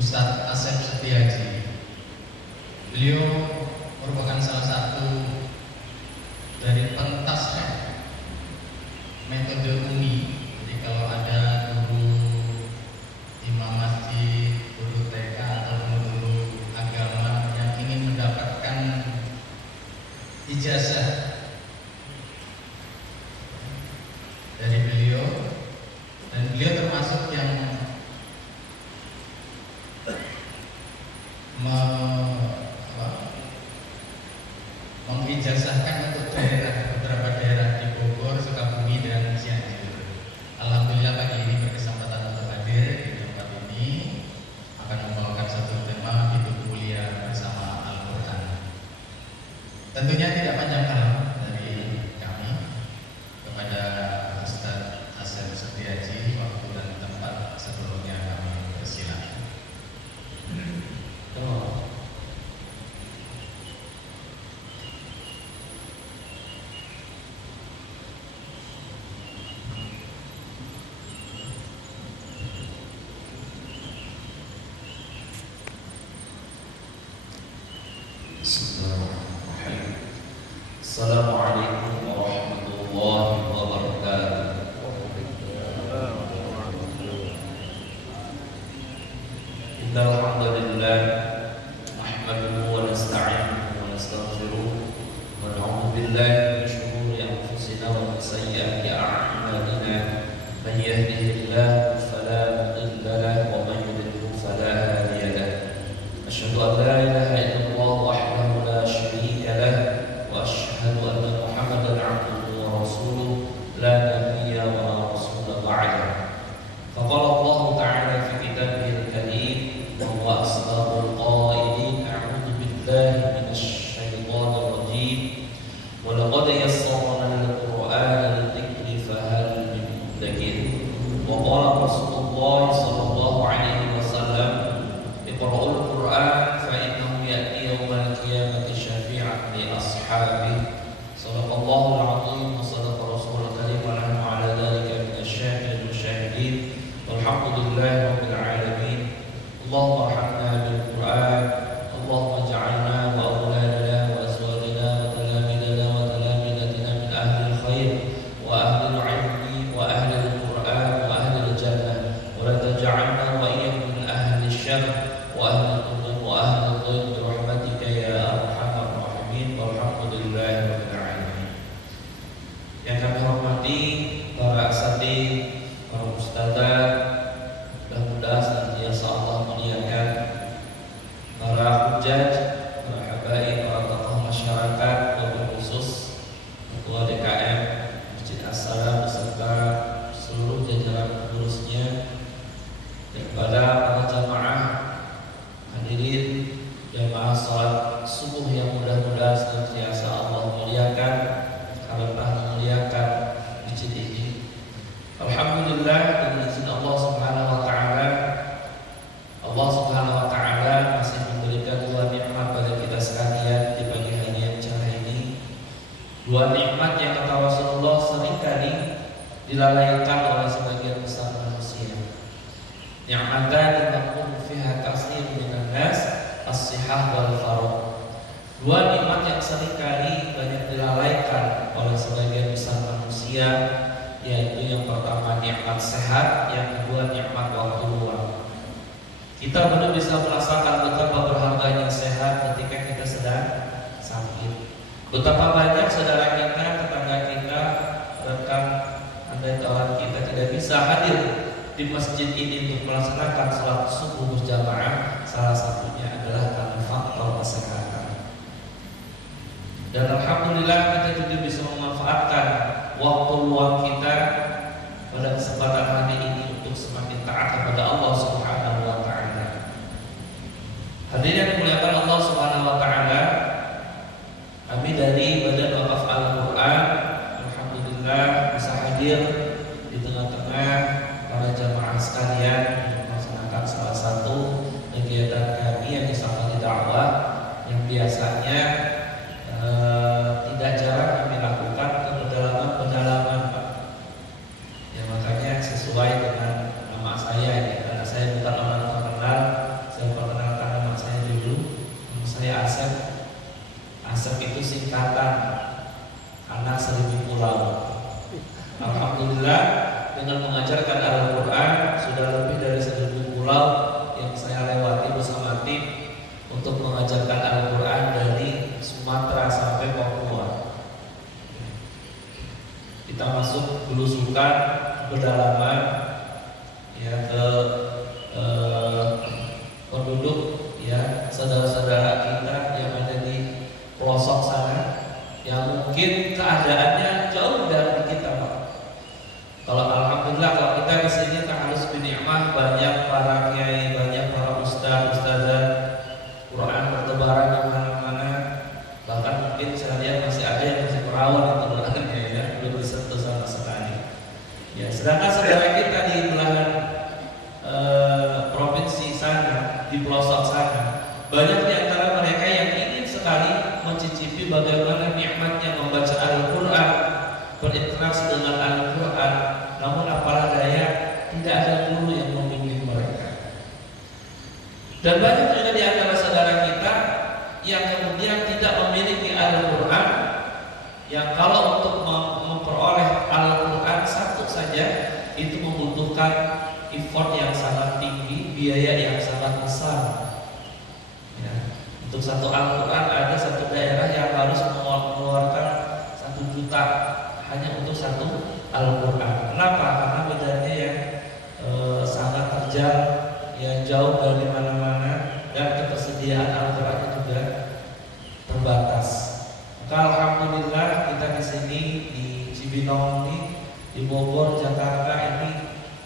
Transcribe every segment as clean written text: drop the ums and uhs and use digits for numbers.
Ustadz Asep Setiaji. Beliau merupakan salah satu dari pentas metode umi. Jadi kalau ada guru imam masjid, guru TK atau guru agama yang ingin mendapatkan ijazah dari beliau, dan beliau termasuk yang mengijazahkan untuk beberapa daerah di Bogor, Sukabumi, dan Cianjur. Alhamdulillah pagi ini berkesempatan untuk hadir di tempat ini, akan membawakan satu tema hidup mulia bersama Al-Quran. Tentunya tidak panjang kalam dari kami kepada Ustadz Asep Setiaji. Waktu dan tempat sebelumnya kami persilakan. Assalamualaikum warahmatullahi wabarakatuh. Innal hamdalillah nahmaduhu wa nasta'inuhu wa nastaghfiruh wa na'udzu billahi min shururi anfusina wa min sayyiati a'malina. Man yahdihillahu fala mudilla lahu wa man yudlil fala hadiya lahu. Asyhadu an la ilaha illallah wahdahu la syarika lahu وأشهد أن محمدا عبده ورسوله لا نبي ولا رسول بعده. فقال الله تعالى في كتابه الكريم وهو أصدق القائلين: أعوذ بالله من الشيطان الرجيم ولقد يسرنا القرآن للذكر فهل من مدكر. وقال رسول الله صلى الله عليه وسلم: اقرأوا القرآن فإنه يأتي يوم القيامة شفيعا لأصحابه. صدق الله العظيم وصدق رسول الكريم ونحن على ذلك من الشاهدين والشاهدين والحمد لله رب العالمين. اللهم ارحمنا بالقرآن، اللهم اجعلنا وأولادنا وأزواجنا وتلاميذنا وتلاميذتنا من أهل الخير وأهل العلم وأهل القرآن وأهل الجنة، ولا تجعلنا وإياهم من أهل الشر وأهل الظلم وأهل الظلم برحمتك يا أرحم الراحمين والحمد لله رب العالمين. Yang kami hormati para asatidz, para ustadzah, mudah-mudahan senantiasa Allah muliakan para hujjaj, para habaib, para tokoh masyarakat, wabil khusus Ketua DKM Masjid As-Salam beserta seluruh jajaran pengurusnya, dan kepada para jamaah hadirin jamaah salat subuh yang mudah-mudahan senantiasa Allah muliakan karena memuliakan masjid ini. Alhamdulillah, dengan izin Allah Subhanahu wa taala, Allah Subhanahu wa taala masih memberikan dua nikmat pada kita sekalian di pagi hari yang cerah ini. Dua nikmat yang kata Rasulullah seringkali dilalaikan oleh sebagian besar manusia. Ni'matan yakun fiha katsir minan nas as-sihah wal faragh. Dua nikmat yang seringkali banyak dilalaikan oleh sebagian besar manusia, yaitu yang pertama nikmat sehat, yang kedua nikmat waktu luang. Kita belum bisa merasakan betapa berharganya sehat ketika kita sedang sakit. Betapa banyak saudara kita, tetangga kita, rekan andai kawan kita tidak bisa hadir di masjid ini untuk melaksanakan salat subuh berjamaah. Salah satunya adalah karena faktor kesehatan. Dan alhamdulillah kita juga bisa memanfaatkan waktu luang kita pada kesempatan hari ini untuk semakin taat kepada Allah Subhanahu wa taala. Hadirin yang dimuliakan Allah Subhanahu wa taala, kami dari Badan Wakaf Al-Quran alhamdulillah bisa hadir di tengah-tengah para jamaah sekalian untuk melaksanakan salah satu kegiatan kami yang disambut dakwah yang biasanya tidak jarang kami lakukan ke pendalaman Pak. Ya makanya sesuai dengan nama saya ya, karena saya bukan orang terkenal, saudara-saudara kita yang ada di pelosok sana, yang mungkin keadaannya jauh dari kita, Pak. Kalau alhamdulillah kalau kita di sini harus binikmah, banyak para kiai, banyak para ustaz, ustazah, Quran bertebaran di mana-mana. Bahkan mungkin saya lihat masih ada yang masih perawan itu Qurannya ya, belum disentuh sama sekali. Ya, sedangkan saudara kita di belahan provinsi sana, di pelosok sana, banyak di antara mereka yang ingin sekali mencicipi bagaimana nikmatnya membaca Al-Quran, berinteraksi dengan Al-Quran, namun apalah daya tidak ada guru yang membimbing mereka. Dan banyak juga di antara saudara kita yang kemudian tidak memiliki Al-Quran, yang kalau untuk memperoleh Al-Quran satu saja itu membutuhkan effort yang sangat tinggi, biaya yang sangat besar. Ya, untuk satu Al-Quran ada satu daerah yang harus mengeluarkan 1 juta hanya untuk satu Al-Quran. Kenapa? Karena medannya yang sangat terjal, yang jauh dari mana-mana, dan ketersediaan Al-Quran juga terbatas. Maka alhamdulillah kita di sini di Cibinong ini, di Bogor, Jakarta ini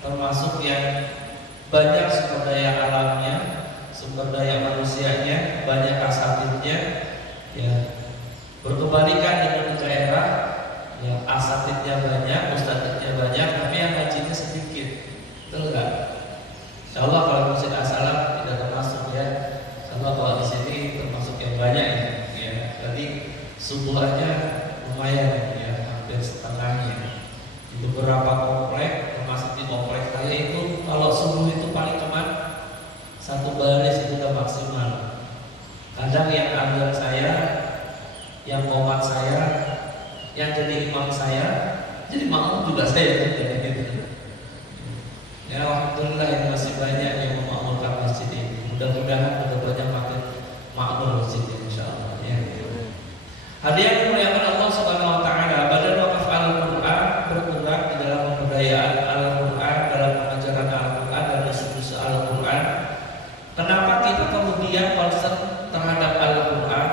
termasuk yang banyak sumber daya alamnya, sumber daya manusianya, banyak asatidnya. Ya, berkebalikan dengan daerah yang asatidnya banyak, ustadznya banyak, tapi yang ngajinya sedikit. Betul nggak? Insya Allah kalau masjid As-Salam tidak termasuk ya. Insya Allah kalau di sini termasuk yang banyak ya. Ya, jadi subuhannya lumayan ya, hampir setengahnya. Di beberapa komplek, termasuk di komplek saya itu, kalau subuh itu paling cuman 1 baris itu udah maksimal. Kadang yang ambil saya, yang komat saya, yang jadi imam saya, jadi makmum juga saya gitu. Ya alhamdulillah ini masih banyak yang memakmurkan masjid ini. Mudah-mudahan banyak makin makmur masjid ini insyaallah ya. Hadiah dimuliakan Allah Subhanahu wa taala, Badan Wakaf Al-Qur'an bergerak di dalam pemberdayaan Al-Qur'an, dalam pengajaran Al-Qur'an dan diskusi Al-Qur'an. Kenapa kita kemudian concern terhadap Al-Qur'an?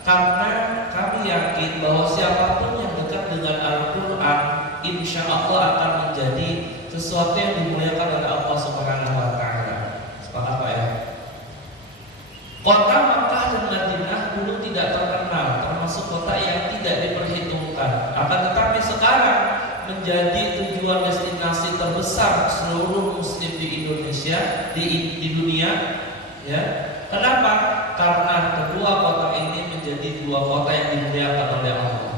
Karena kami yakin bahwa siapapun yang dekat dengan Al-Qur'an, insya Allah akan menjadi sesuatu yang dimuliakan oleh Allah Subhanahu wa taala. Sepakat Pak ya? Kota Makkah dan Madinah dulu tidak terkenal, termasuk kota yang tidak diperhitungkan. Akan tetapi sekarang menjadi tujuan destinasi terbesar seluruh muslim di Indonesia, di dunia. Ya. Kenapa? Karena kedua kota ini menjadi 2 kota yang dimuliakan oleh Allah.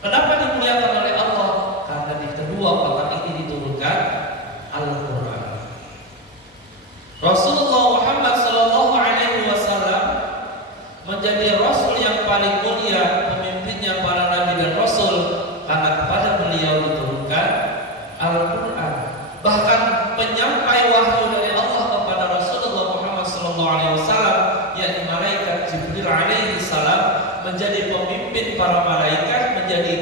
Kenapa dimuliakan oleh Allah? Karena di kedua kota ini diturunkan Al-Quran. Rasulullah Muhammad Sallallahu Alaihi Wasallam menjadi Rasul yang paling mulia, pemimpinnya para nabi dan Rasul, karena kepada beliau diturunkan Al-Quran. Bahkan penyampai wahyu dari Allah kepada Rasulullah Muhammad Sallallahu Alaihi Wasallam, yakni malaikat Jibril Alaihi Salam, menjadi pemimpin para malaikat, menjadi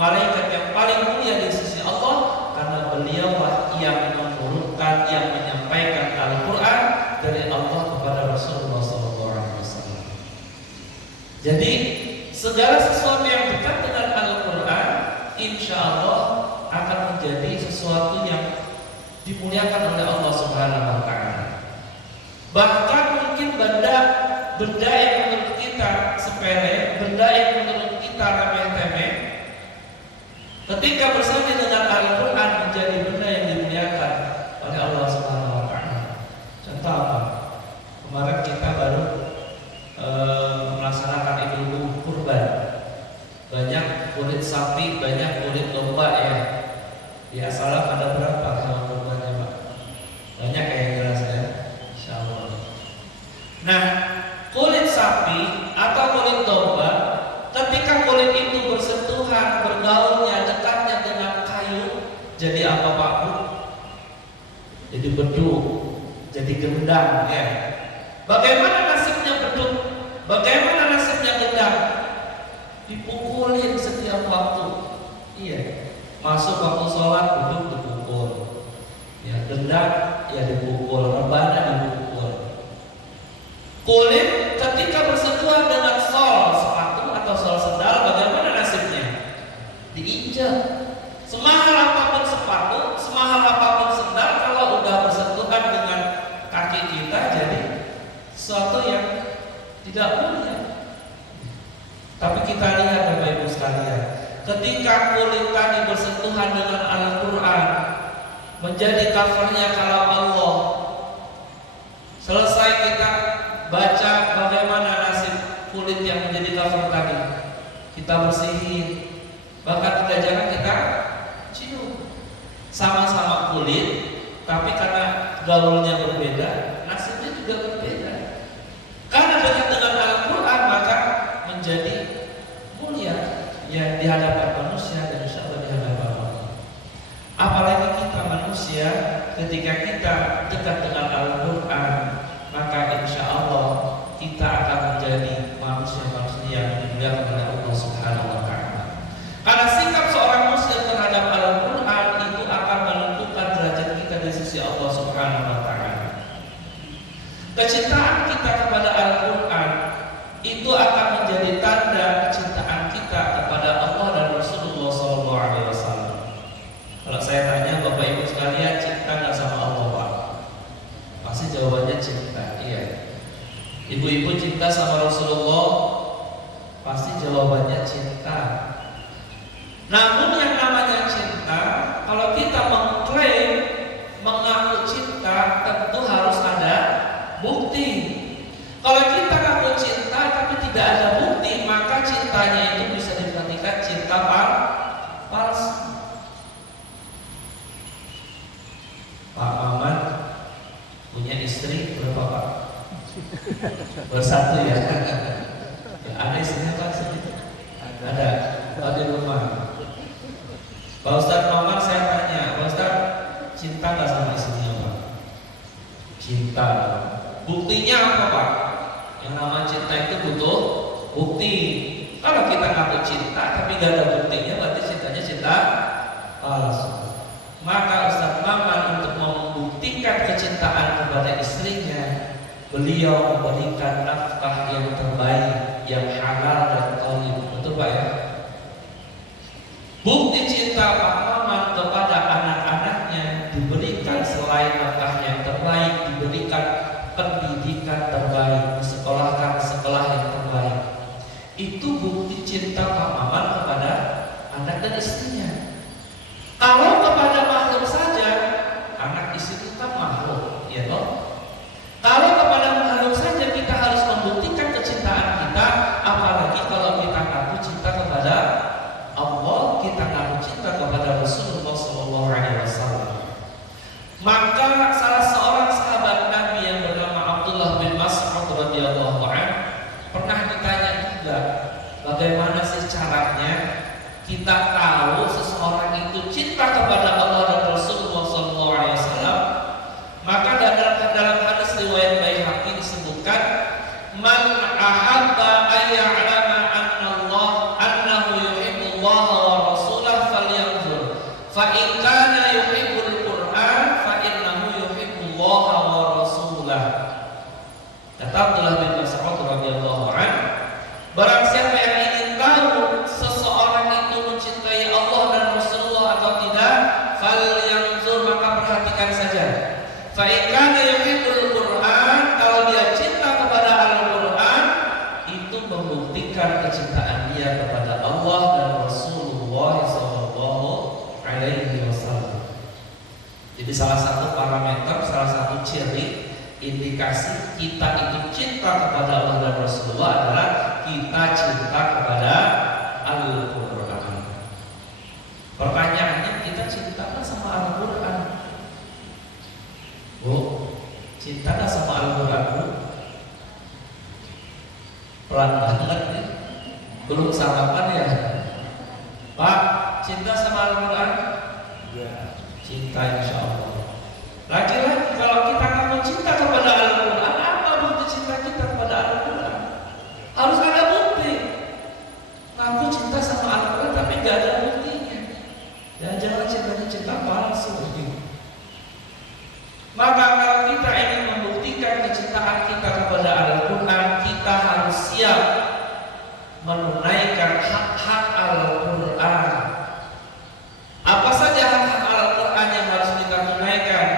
malaikat yang paling mulia di sisi Allah, karena beliaulah yang menurunkan, yang menyampaikan Al-Quran dari Allah kepada Rasulullah SAW. Jadi segala sesuatu yang dekat dengan Al-Quran, insya Allah akan menjadi sesuatu yang dimuliakan oleh Allah Subhanahu Wa Taala. Bahkan mungkin benda yang menurut kita sepele, benda yang menurut kita remeh-temeh, ketika bersanding dengan Al-Quran menjadi benda yang dimuliakan oleh Allah Subhanahu Wa Taala. Contoh apa? Kemarin kita baru melaksanakan Idul Kurban. Banyak kulit sapi, banyak kulit domba ya. Di As-Salam ada berapa hewan kurbannya Pak? Banyak ya yang jelas ya. Insyaallah. Nah, kulit sapi atau kulit domba, ketika kulit itu bersentuhan, bergaulnya, dekatnya dengan kayu, jadi apa Pak Bu? Jadi beduk, jadi gendang ya. Bagaimana nasibnya beduk? Bagaimana nasibnya gendang? Dipukulin setiap waktu. Iya. Masuk waktu sholat beduk dipukul. Ya, gendang ya dipukul, rebana dipukul. Kulit tidak mulia. Tapi kita lihat Bapak Ibu sekalian, ketika kulit tadi bersentuhan dengan Al-Quran, menjadi covernya kalam Allah, selesai kita baca bagaimana nasib kulit yang menjadi cover tadi, kita bersihin, bahkan tidak jarang kita cium. Sama-sama kulit, tapi karena gaulnya berbeda, nasibnya juga berbeda. Karena dekat dengan Al-Quran maka menjadi mulia ya di hadapan manusia dan insya Allah di hadapan Allah. Apalagi kita manusia, ketika kita dekat dengan Al-Quran, maka insya Allah kita akan menjadi manusia-manusia yang dimuliakan oleh Allah Subhanahu wa Ta'ala. Karena sikap seorang muslim terhadap Al-Quran itu akan menentukan derajat kita di sisi Allah Subhanahu wa Ta'ala. Kecintaan kita kepada Al-Quran itu akan menjadi tanda kecintaan kita kepada Allah dan Rasulullah SAW. Kalau saya tanya Bapak Ibu sekalian, cinta nggak sama Allah Pak? Pasti jawabannya cinta, iya. Ibu-ibu cinta sama Rasulullah? Pasti jawabannya cinta. Namun yang namanya cinta, kalau kita mengklaim mengaku cinta, tentu harus ada bukti. Kalau kita ngaku cinta tapi tidak ada bukti, maka cintanya itu bisa diartikan cinta palsu. Pak Maman punya istri berapa Pak? Bersatu ya. Ada istrinya Pak sedikit? Ada. Di rumah. Pak Ustadz Maman saya tanya, Pak Ustadz cinta nggak sama istrinya Pak? Cinta. Buktinya apa Pak? Yang namanya cinta itu butuh bukti. Kalau kita ngaku cinta tapi nggak ada buktinya, berarti cintanya cinta palsu. Maka Ustadz Maman untuk membuktikan kecintaan kepada istrinya, beliau memberikan nafkah yang terbaik, yang halal dan thayyib. Betul Pak ya? Bukti cinta Pak Maman kepada anak-anaknya diberikan selain nafkah yang terbaik, diberikan pendidikan terbaik, disekolahkan sekolah yang terbaik. Itu bukti cinta Pak Maman kepada anak dan istrinya. Kalau kepada makhluk saja, anak istri kita makhluk, ya toh? Kalau kepada makhluk saja kita harus membuktikan kecintaan kita, apalagi kalau kita ngaku cinta kepada Allah, kita ngaku cinta kepada Rasulullah SAW. Maka salah seorang sahabat Nabi yang bernama Abdullah bin Mas'ud radhiyallahu anhu pernah ditanya juga, bagaimana sih caranya kita tahu seseorang itu cinta kepada Allah dan Rasulullah SAW? Maka dalam hadis riwayat Baihaqi disebutkan, man ahabba ayya'lama annahu yuhibbullah wa rasulahu falyanzur fa in kana yuhibbul Qur'an fa innahu yuhibbullah wa rasulahu. Kata Abdullah bin Mas'ud radhiyallahu anhu, barang siapa yang ingin tahu seseorang itu mencintai Allah dan Rasulullah atau tidak, falyanzur, maka perhatikan saja. Fa in kana yuhibbul Qur'an, kalau dia cinta kepada Al-Qur'an, itu membuktikan kecintaan dia kepada Allah dan Rasulullah sallallahu alaihi wasallam. Jadi salah satu parameter, salah satu ciri indikasi kita itu cinta kepada Allah dan Rasulullah adalah kita cinta kepada Al-Qur'an. Pertanyaannya, kita cinta nggak sama Al-Qur'an? Bu, cinta nggak sama Al-Quran Bu? Pelan banget nih, belum sarapan ya Pak, cinta sama Al-Quran? Ya, cinta insya Allah. Lagi-lagi kalau kita ngaku cinta kepada Al-Quran, apa bukti cinta kita kepada Al-Quran? Harus ada bukti. Ngaku cinta sama Al-Quran tapi nggak ada buktinya, ya jangan cintanya cinta palsu. Maka kalau kita ingin membuktikan kecintaan kita kepada Al-Quran, kita harus siap menunaikan hak-hak Al-Quran. Apa saja hak-hak Al-Quran yang harus kita tunaikan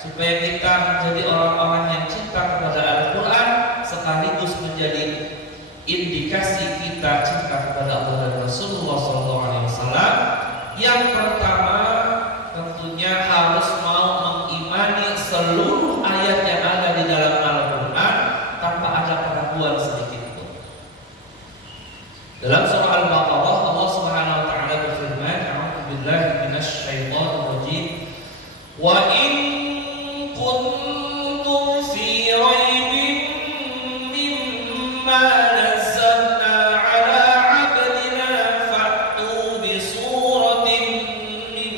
supaya kita menjadi orang-orang yang cinta kepada Al-Quran sekaligus menjadi indikasi kita cinta kepada Allah dan Rasulullah SAW. Yang pertama tentunya harus mau mengimani seluruh ayat yang ada di dalam Al-Quran tanpa ada keraguan sedikit pun. Dalam surah Al-Baqarah Allah Subhanahu wa taala berfirman, "A'udzu billahi minasy syaithanir rajim. Wa in kuntum fi raibin mimma nazzalna 'ala 'abdina fa'tu bi suratin min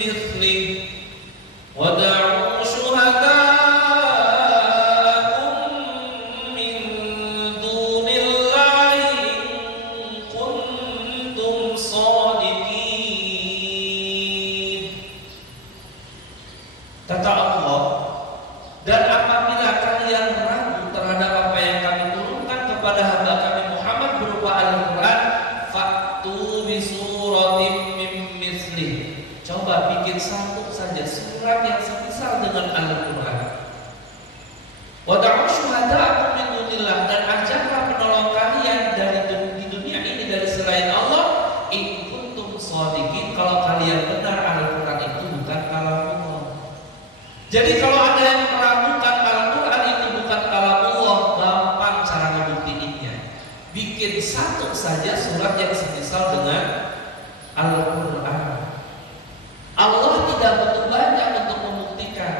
mithlihi wad'u syuhada'akum min dunillahi in kuntum shadiqin." Kata Allah, dan apabila kalian ragu terhadap apa yang kami turunkan kepada hamba kami Muhammad berupa Al-Quran, fa'tu bi suratin min mithlih. Coba bikin satu saja surat yang semisal dengan Al-Quran. Wad'u syuhada'akum min dunillah, dan ajarlah penolong kalian di dunia ini dari selain Allah, in kuntum shadiqin, kalau kalian benar Al-Quran itu bukan kalamullah. Jadi kalau ada yang meragukan Al-Quran itu bukan kalamullah, gampang cara ngebuktiinnya. Bikin satu saja surat yang semisal dengan Al-Quran. Allah tidak butuh banyak untuk membuktikan.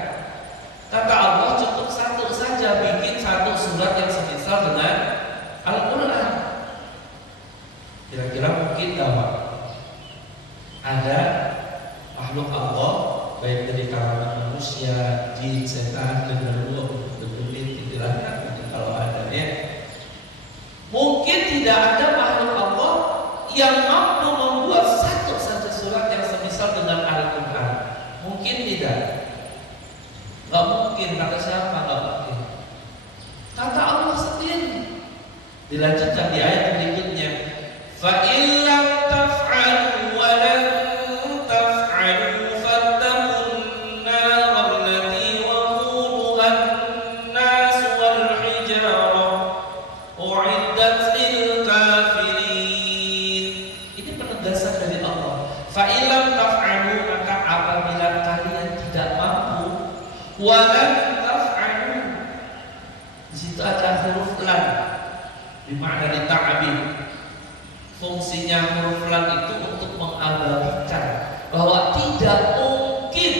Kata Allah cukup satu saja, bikin satu surat yang semisal dengan Al-Quran. Kira-kira mungkin gak? Ada makhluk Allah baik dari kalangan manusia, jin, setan, genderuwo, bedulit, kuntilanak, mungkin kalau ada ya. Mungkin tidak ada makhluk Allah yang mampu membuat satu saja surat yang semisal dengan Al-Quran. Mungkin tidak. Gak mungkin, kata siapa? Gak mungkin. Kata Allah sendiri. Dilanjutkan di ayat berikutnya. Fa illam taf'alu wa lan taf'alu fattaqun nar allati waquduha an-nas wal hijarah u'iddat lil kafirin. Ini penegasan dari Allah. Fa illam taf'alu, maka apabila kalian tidak mampu, wa lan taf'alu, di situ ada huruf lam bermakna dita'abid. Fungsinya huruf lam itu untuk mengabadikan bahwa tidak mungkin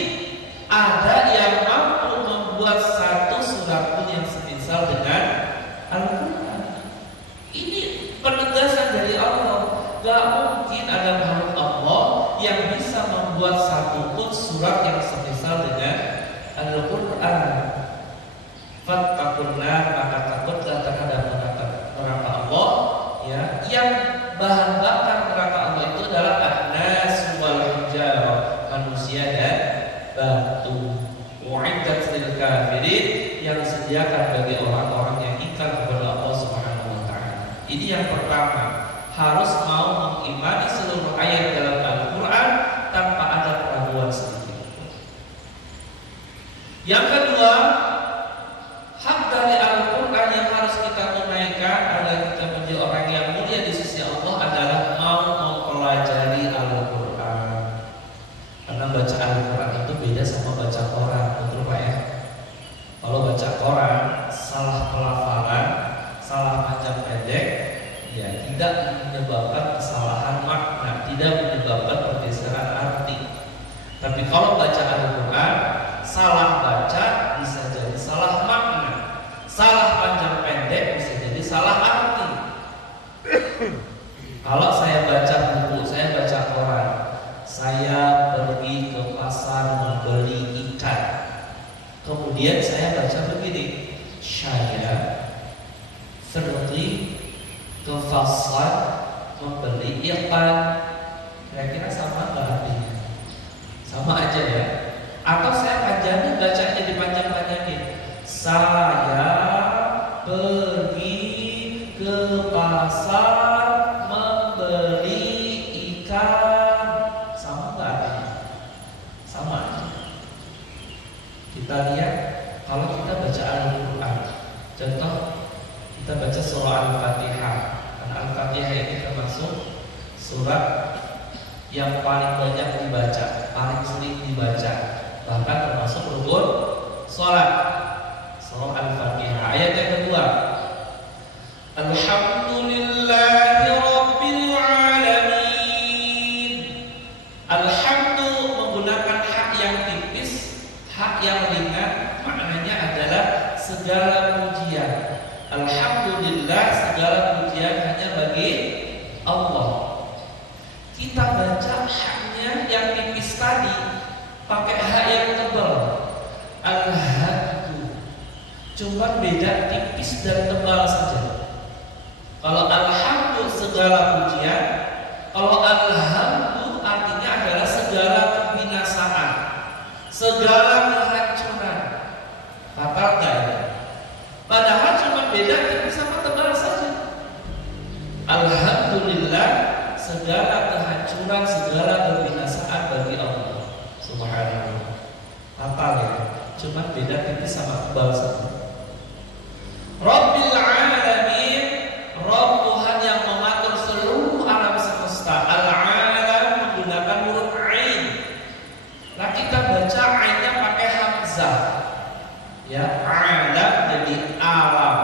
ada yang mampu membuat satu surat pun yang semisal dengan Al-Quran. Ini penegasan dari Allah. Gak mungkin ada makhluk Allah yang bisa membuat satu pun surat yang semisal dengan Al-Quran. Fattaqullaha, maka takutlah terhadap neraka Allah, ya, yang bahan bakar neraka Allah itu adalah an-nas wal hijarah, manusia dan batu. U'iddat lil kafirin, yang disediakan bagi orang-orang yang ingkar kepada Allah Subhanahu wa taala. Ini yang pertama, harus mau mengimani seluruh ayat dalam Al-Quran tanpa ada keraguan sedikit. Yang kedua, hak dari Al-Quran yang harus kita tunaikan agar kita menjadi orang yang mulia di sisi Allah adalah mau mempelajari Al-Quran. Karena baca Al-Quran itu beda sama baca Quran, betul Pak ya? Kalau baca Quran, salah pelafalan, salah panjang pendek, ya tidak menyebabkan kesalahan makna, tidak menyebabkan pergeseran arti. Tapi kalau baca Al-Quran, salah baca bisa jadi salah makna, salah panjang pendek bisa jadi salah arti. Kalau saya baca buku, saya baca koran, saya pergi ke pasar membeli ikan, kemudian saya baca begini, saya pergi ke pasar membeli ikan. Kira-kira sama nggak artinya? Sama aja ya. Atau saya panjangin, bacanya dipanjang-panjangin, saya pergi ke pasar membeli ikan. Sama nggak artinya? Sama aja. Kita lihat kalau kita baca Al-Quran, contoh kita baca surah Al-Fatihah, Karena Al-Fatihah ini termasuk surat yang paling banyak dibaca, paling sering dibaca, bahkan termasuk rukun sholat. Surah Al-Fatihah. Ayat yang kedua, Alhamdulillahi Rabbil Alamin. Alhamdu menggunakan hak yang tipis, hak yang ringan, maknanya adalah segala pujian. Alhamdulillah, segala pujian hanya bagi Allah. Kita baca haknya yang tipis tadi pakai hak yang tebal. Alhamdu, cuma beda tipis dan tebal saja. Kalau alhamdu segala pujian, kalau alhamdu artinya adalah segala kebinasaan, segala kehancuran. Hafal nggak ya? Padahal cuma beda tipis sama tebal saja. Alhamdulillah, segala kehancuran, segala kebinasaan bagi Allah Subhanahu. Hafal ya? Cuma beda tipis sama tebal saja. Rabbil Alamin, Rabb Tuhan yang mengatur seluruh alam semesta. Al-alam menggunakan huruf ain. Nah kita baca ainnya pakai hamzah. Ya, alam jadi alam.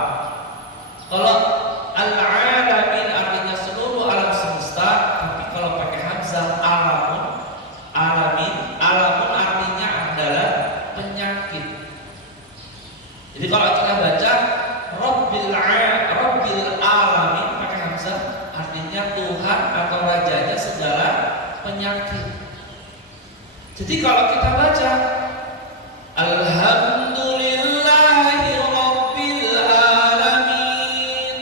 Kalau al-alamin artinya seluruh alam semesta, tapi kalau pakai hamzah alamun, alamin, alamun artinya adalah penyakit. Jadi kalau kita baca Rabbil Alamin pakai hamzah artinya Tuhan atau rajanya segala penyakit. Jadi kalau kita baca Alhamdulillahi Rabbil Alamin,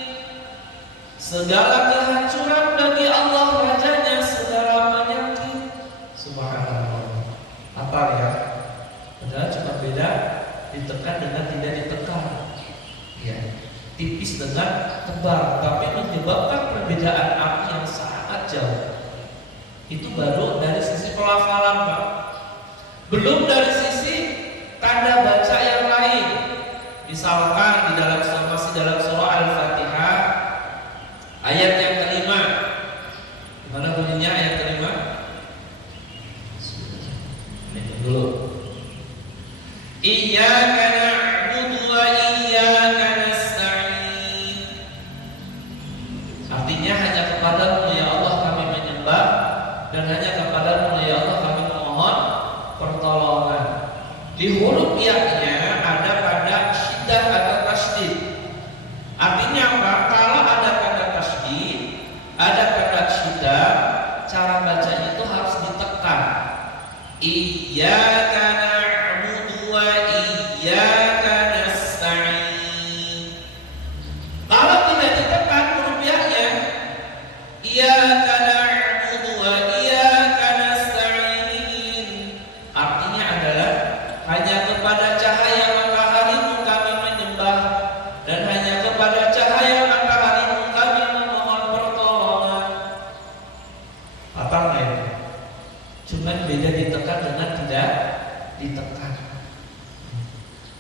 segala kehancuran bagi Allah rajanya segala penyakit. Subhanallah. Apa ya? Padahal cuma beda ditekan dengan tidak ditekan. Ya, tipis dengan tebal, tapi menyebabkan perbedaan arti yang sangat jauh. Itu baru dari sisi pelafalan, Pak. Belum dari sisi tanda baca yang lain. Misalkan di dalam masih dalam surah Al-Fatihah ayat yang kelima. Gimana bunyinya ayat kelima? Ini dulu. Iyyaka na'budu wa iyyaka nasta'in. Artinya hanya kepadamu ya Allah kami menyembah, dan hanya kepadamu ya Allah kami memohon pertolongan. Di huruf ya-nya ada tanda syiddah atau tasydid. Artinya apa? Kalau ada tanda tasydid, ada tanda syiddah, cara bacanya itu harus ditekan. Iyyaka na'budu wa iyyaka nasta'in. Kalau tidak ditekan huruf ya-nya, iyyaka na'budu wa iyyaka nasta'in, artinya adalah hanya kepada cahaya mataharimu kami menyembah, dan hanya kepada cahaya mataharimu kami memohon pertolongan. Apa nggak? Cuman beda ditekan dengan tidak ditekan.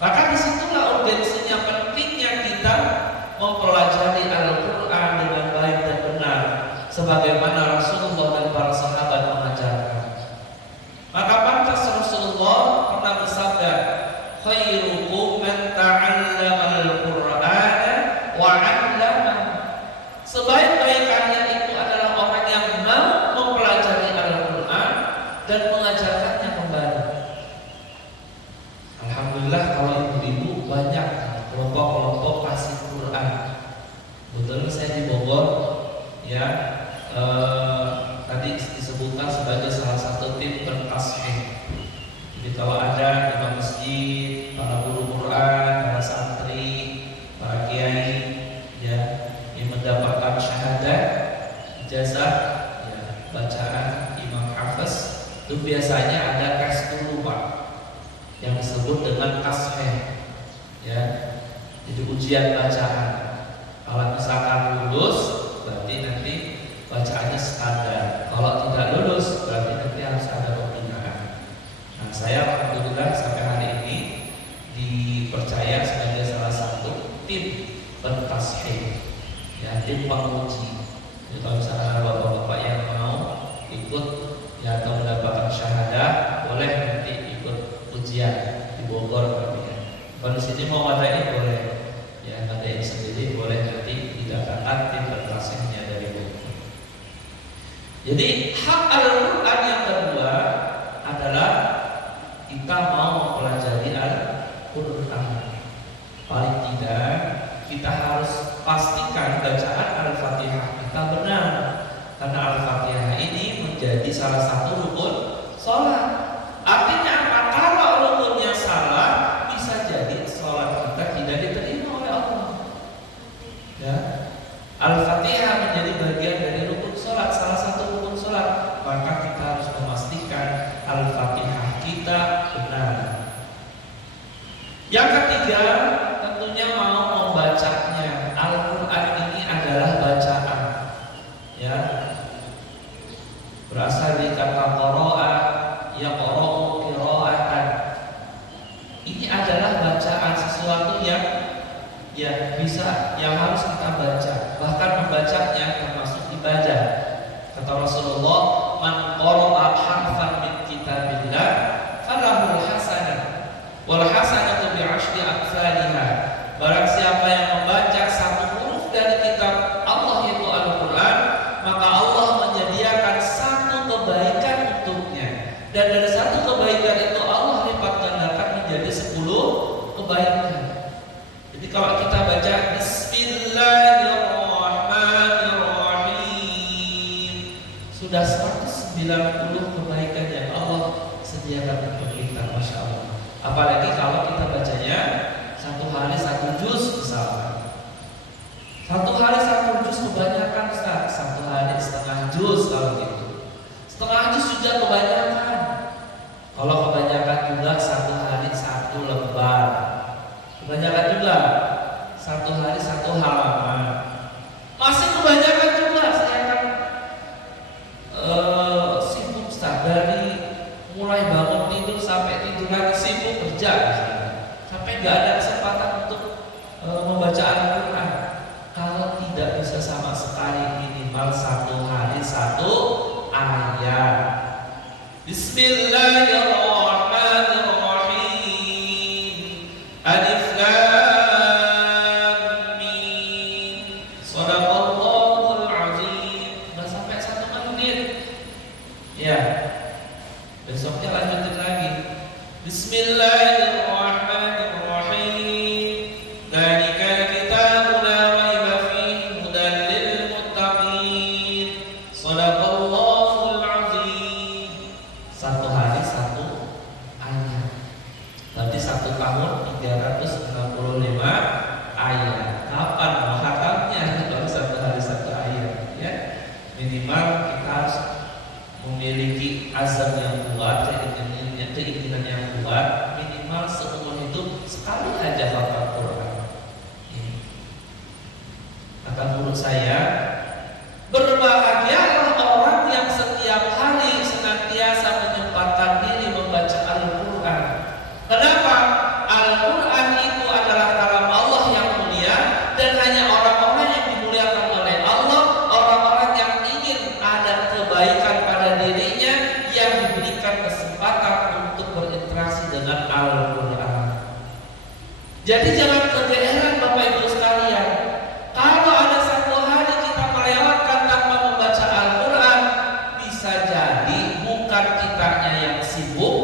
Maka disitulah urgensinya pentingnya kita mempelajari Al-Quran dengan baik dan benar, sebagaimana Rasulullah dan para sahabat mengajarkan. Maka pantas Rasulullah pernah bersabda, khairukum man ta'allama al-Qur'ana wa 'allama. Sebaik-baik kalian itu adalah orang yang mau mempelajari Al-Quran dan mengajarkannya kembali. Alhamdulillah kalau ibu-ibu banyak kelompok-kelompok kasih Quran. Betul, saya di Bogor ya, tadi disebutkan sebagai salah satu tim bertashih. Jadi kalau ada imam masjid, para guru Quran, para santri, para kiai ya yang mendapatkan syahadat, ijazah ya, bacaan imam hafiz, itu biasanya ada tes dulu Pak, yang disebut dengan tashih ya. Jadi ujian bacaan. Kalau misalkan lulus, berarti nanti bacaannya standar. Kalau tidak lulus, berarti nanti harus ada pembinaan. Nah, saya alhamdulillah sampai hari ini dipercaya sebagai salah satu tim pentashih. Ya, tim penguji. Jadi kalau misalnya bapak-bapak yang mau ikut ya atau mendapatkan syahadah, boleh nanti ikut ujian di Bogor berarti ya. Kalau di sini mau ngadain boleh, ya ngadain sendiri boleh, nanti didatangkan tim berklasnya dari Bogor. Jadi hak Al-Quran yang kedua adalah kita mau mempelajari Al-Quran. Paling tidak kita harus pastikan bacaan Al-Fatihah kita benar, karena Al-Fatihah ini menjadi salah satu rukun sholat. Artinya apa? Kalau rukunnya salah, bisa jadi sholat kita tidak diterima oleh Allah. Ya, Al-Fatihah menjadi bagian dari rukun sholat, salah satu rukun sholat. Maka kita harus memastikan Al-Fatihah kita benar. Yang ketiga, tentunya mau membacanya. Al-Quran ini adalah bacaan, ya, berasal dari kata qara'a, yaqra'u qira'atan. Ini adalah bacaan, sesuatu yang bisa, yang harus kita baca. Bahkan membacanya termasuk ibadah. Kata Rasulullah, man qara'a harfan min kitabillah falahul hasanah wal hasanatu bi'ashri amsalihha. Barang siapa yang membaca satu huruf dari kitab Allah yaitu Al-Quran, maka Allah menyediakan satu kebaikan untuknya, dan dari satu kebaikan itu Allah lipat gandakan menjadi 10 kebaikan. Jadi kalau kita baca Bismillahirrahmanirrahim, sudah 190 kebaikan yang Allah sediakan untuk kita, Masya Allah. Apalagi kalau kita bacanya satu hari 1 juz misalnya. Satu hari 1 juz kebanyakan, Ustaz. Satu hari setengah juz kalau gitu. Setengah juz sudah kebanyakan. Kalau kebanyakan juga satu hari 1 lembar. Kebanyakan juga satu hari 1 halaman. Masih kebanyakan juga. Saya kan sibuk, Ustaz, dari mulai bangun tidur sampai tidur lagi, sibuk kerja sampai nggak ada kesempatan untuk membaca Al-Quran. Kalau tidak bisa sama sekali, minimal 1 hari 1 ayat. Bismillahirrahmanirrahim. Alif lam mim. Shadaqallahul azim. Udah sampai 1 menit. Ya. Besoknya lanjutin lagi. Bismillahirrahmanirrahim. Dzalikal kitabu la raiba fihi hudan lil muttaqin. Shadaqallahul azim. 1 hari 1 ayat. Berarti 1 tahun 365 ayat. Kapan mau khatamnya? Kalau 1 hari 1 ayat, ya. Minimal kita harus memiliki azam yang kuat, keinginan yang kuat, minimal seumur hidup sekali aja hafal Quran. Maka menurut saya, berbahagialah orang yang setiap hari senantiasa menyempatkan diri membaca Al-Quran. Kenapa? Al-Quran itu adalah kalam Allah yang mulia, dan hanya orang-orang yang dimuliakan oleh Allah, orang-orang yang ingin ada kebaikan pada dirinya, yang diberikan kesempatan untuk berinteraksi dengan Al-Quran. Jadi jangan kegeeran Bapak Ibu sekalian. Kalau ada 1 hari kita melewatkan tanpa membaca Al-Quran, bisa jadi bukan kitanya yang sibuk,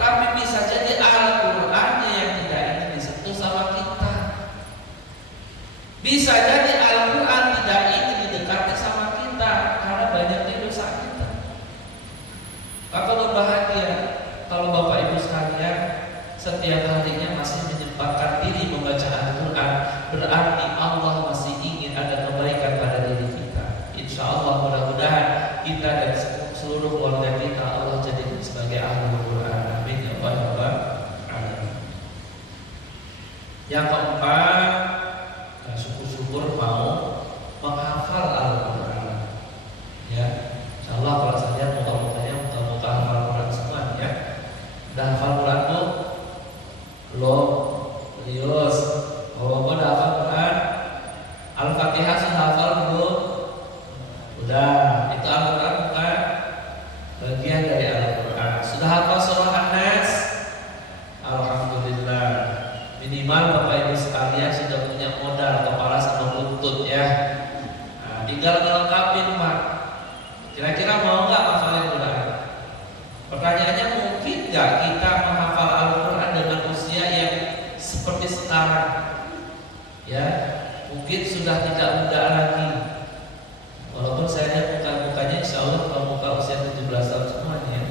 tapi bisa jadi Al-Qurannya yang tidak ingin disentuh sama kita. Bisa jadi Al-Quran tidak ingin didekati sama kita karena banyaknya dosa kita. Maka berbahagia kalau Bapak Ibu sekalian setiap harinya masih menyempatkan diri membaca Al-Quran, berarti Allah masih ingin ada kebaikan pada diri kita. Insya Allah mudah-mudahan kita dan seluruh keluarga kita Allah jadikan sebagai ahli Al-Quran. Amin ya rabbal alamin. Yang keempat, syukur-syukur mau menghafal Al-Quran. Ya, insya Allah kalau saya muka-mukanya muka-muka hafal Quran semua ya. Udah hafal Quran tuh? Belum? Serius? Kalau udah hafal Quran? Al-Fatihah sudah hafal belum? Udah. Itu Al-Quran bukan bagian dari Al-Quran. Sudah hafal surah An-Nas? Alhamdulillah. Minimal Bapak Ibu sekalian sudah punya modal kepala sama lutut ya. Nah, tinggal melengkapi Pak. Kira-kira mau nggak hafalin Quran? Pertanyaannya, mungkin nggak kita menghafal Al-Quran dengan usia yang seperti sekarang? Ya, mungkin sudah tidak muda lagi. Walaupun saya lihat muka-mukanya insya Allah kalau muka usia 17 tahun semuanya,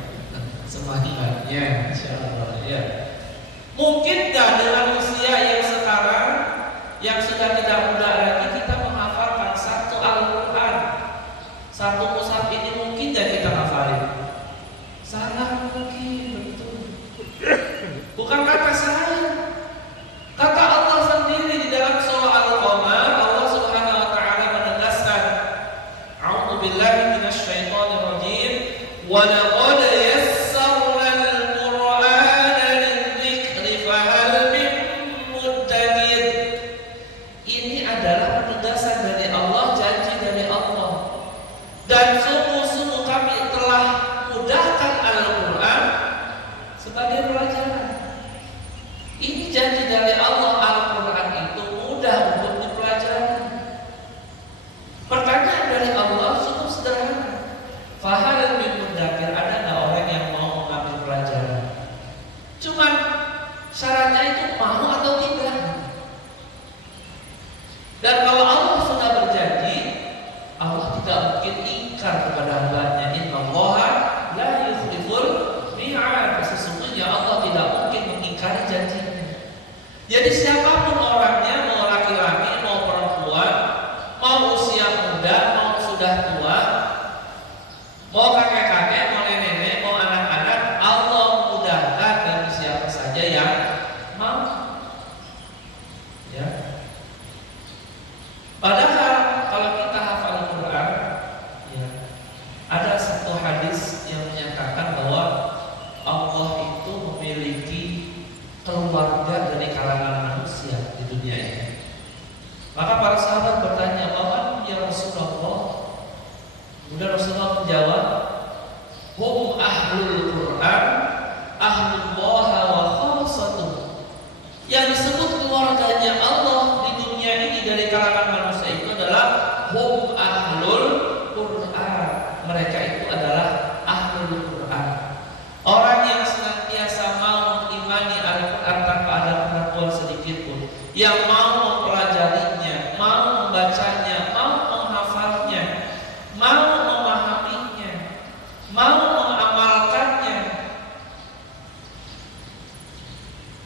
semuanya insya Allah ya. Mungkin nggak dengan usia yang sekarang yang sudah tidak muda lagi kita menghafalkan satu Al-Quran, satu mushaf ini mungkin nggak kita hafalin? Sangat mungkin, betul. Bukan kata saya, kata Allah sendiri di dalam surah Al-Qamar. Allah Subhanahu wa taala menegaskan, A'udzu billahi minasyaitonir rajim, wa laqad yassarnal Qur'ana lidzikri fahal min muddakir. Ini adalah penegasan dari Allah, janji dari Allah. Dan sungguh-sungguh kami telah mudahkan Al-Quran sebagai pelajaran. Ini janji dari Allah, Al-Quran itu mudah untuk dipelajari. Pertanyaan dari Allah cukup sederhana. Fahal min muddakir, ada nggak orang yang mau mengambil pelajaran? Cuman syaratnya itu mau atau tidak. Dan kalau Allah sudah berjanji, Allah tidak mungkin ingkar kepada hambanya. Innallaha la yukhliful mi'ad. Sesungguhnya Allah tidak mungkin mengingkari janjinya. Jadi siapapun orangnya, mau laki-laki, mau perempuan, mau usia muda, mau sudah tua, mau kakek-kakek, mau nenek-nenek, mau anak-anak, Allah memudahkan bagi siapa saja yang mau. Ya. Padahal kalau kita hafal Quran, ya, ada satu hadis yang menyatakan bahwa Allah itu memiliki keluarga dari kalangan manusia di dunia ini. Maka para sahabat bertanya, "Apa ya Rasulullah?" Kemudian Rasulullah menjawab, "Hum ahlul Quran, ahlullah wa khassatuh." Yang disebut keluarganya Allah di dunia ini dari kalangan manusia itu adalah hum ahlul Quran. Mereka itu adalah ahlul Quran. Orang yang senantiasa mau mengimani Al-Quran tanpa ada keraguan sedikit pun, yang mau mempelajarinya, mau membacanya, mau menghafalnya, mau memahaminya, mau mengamalkannya,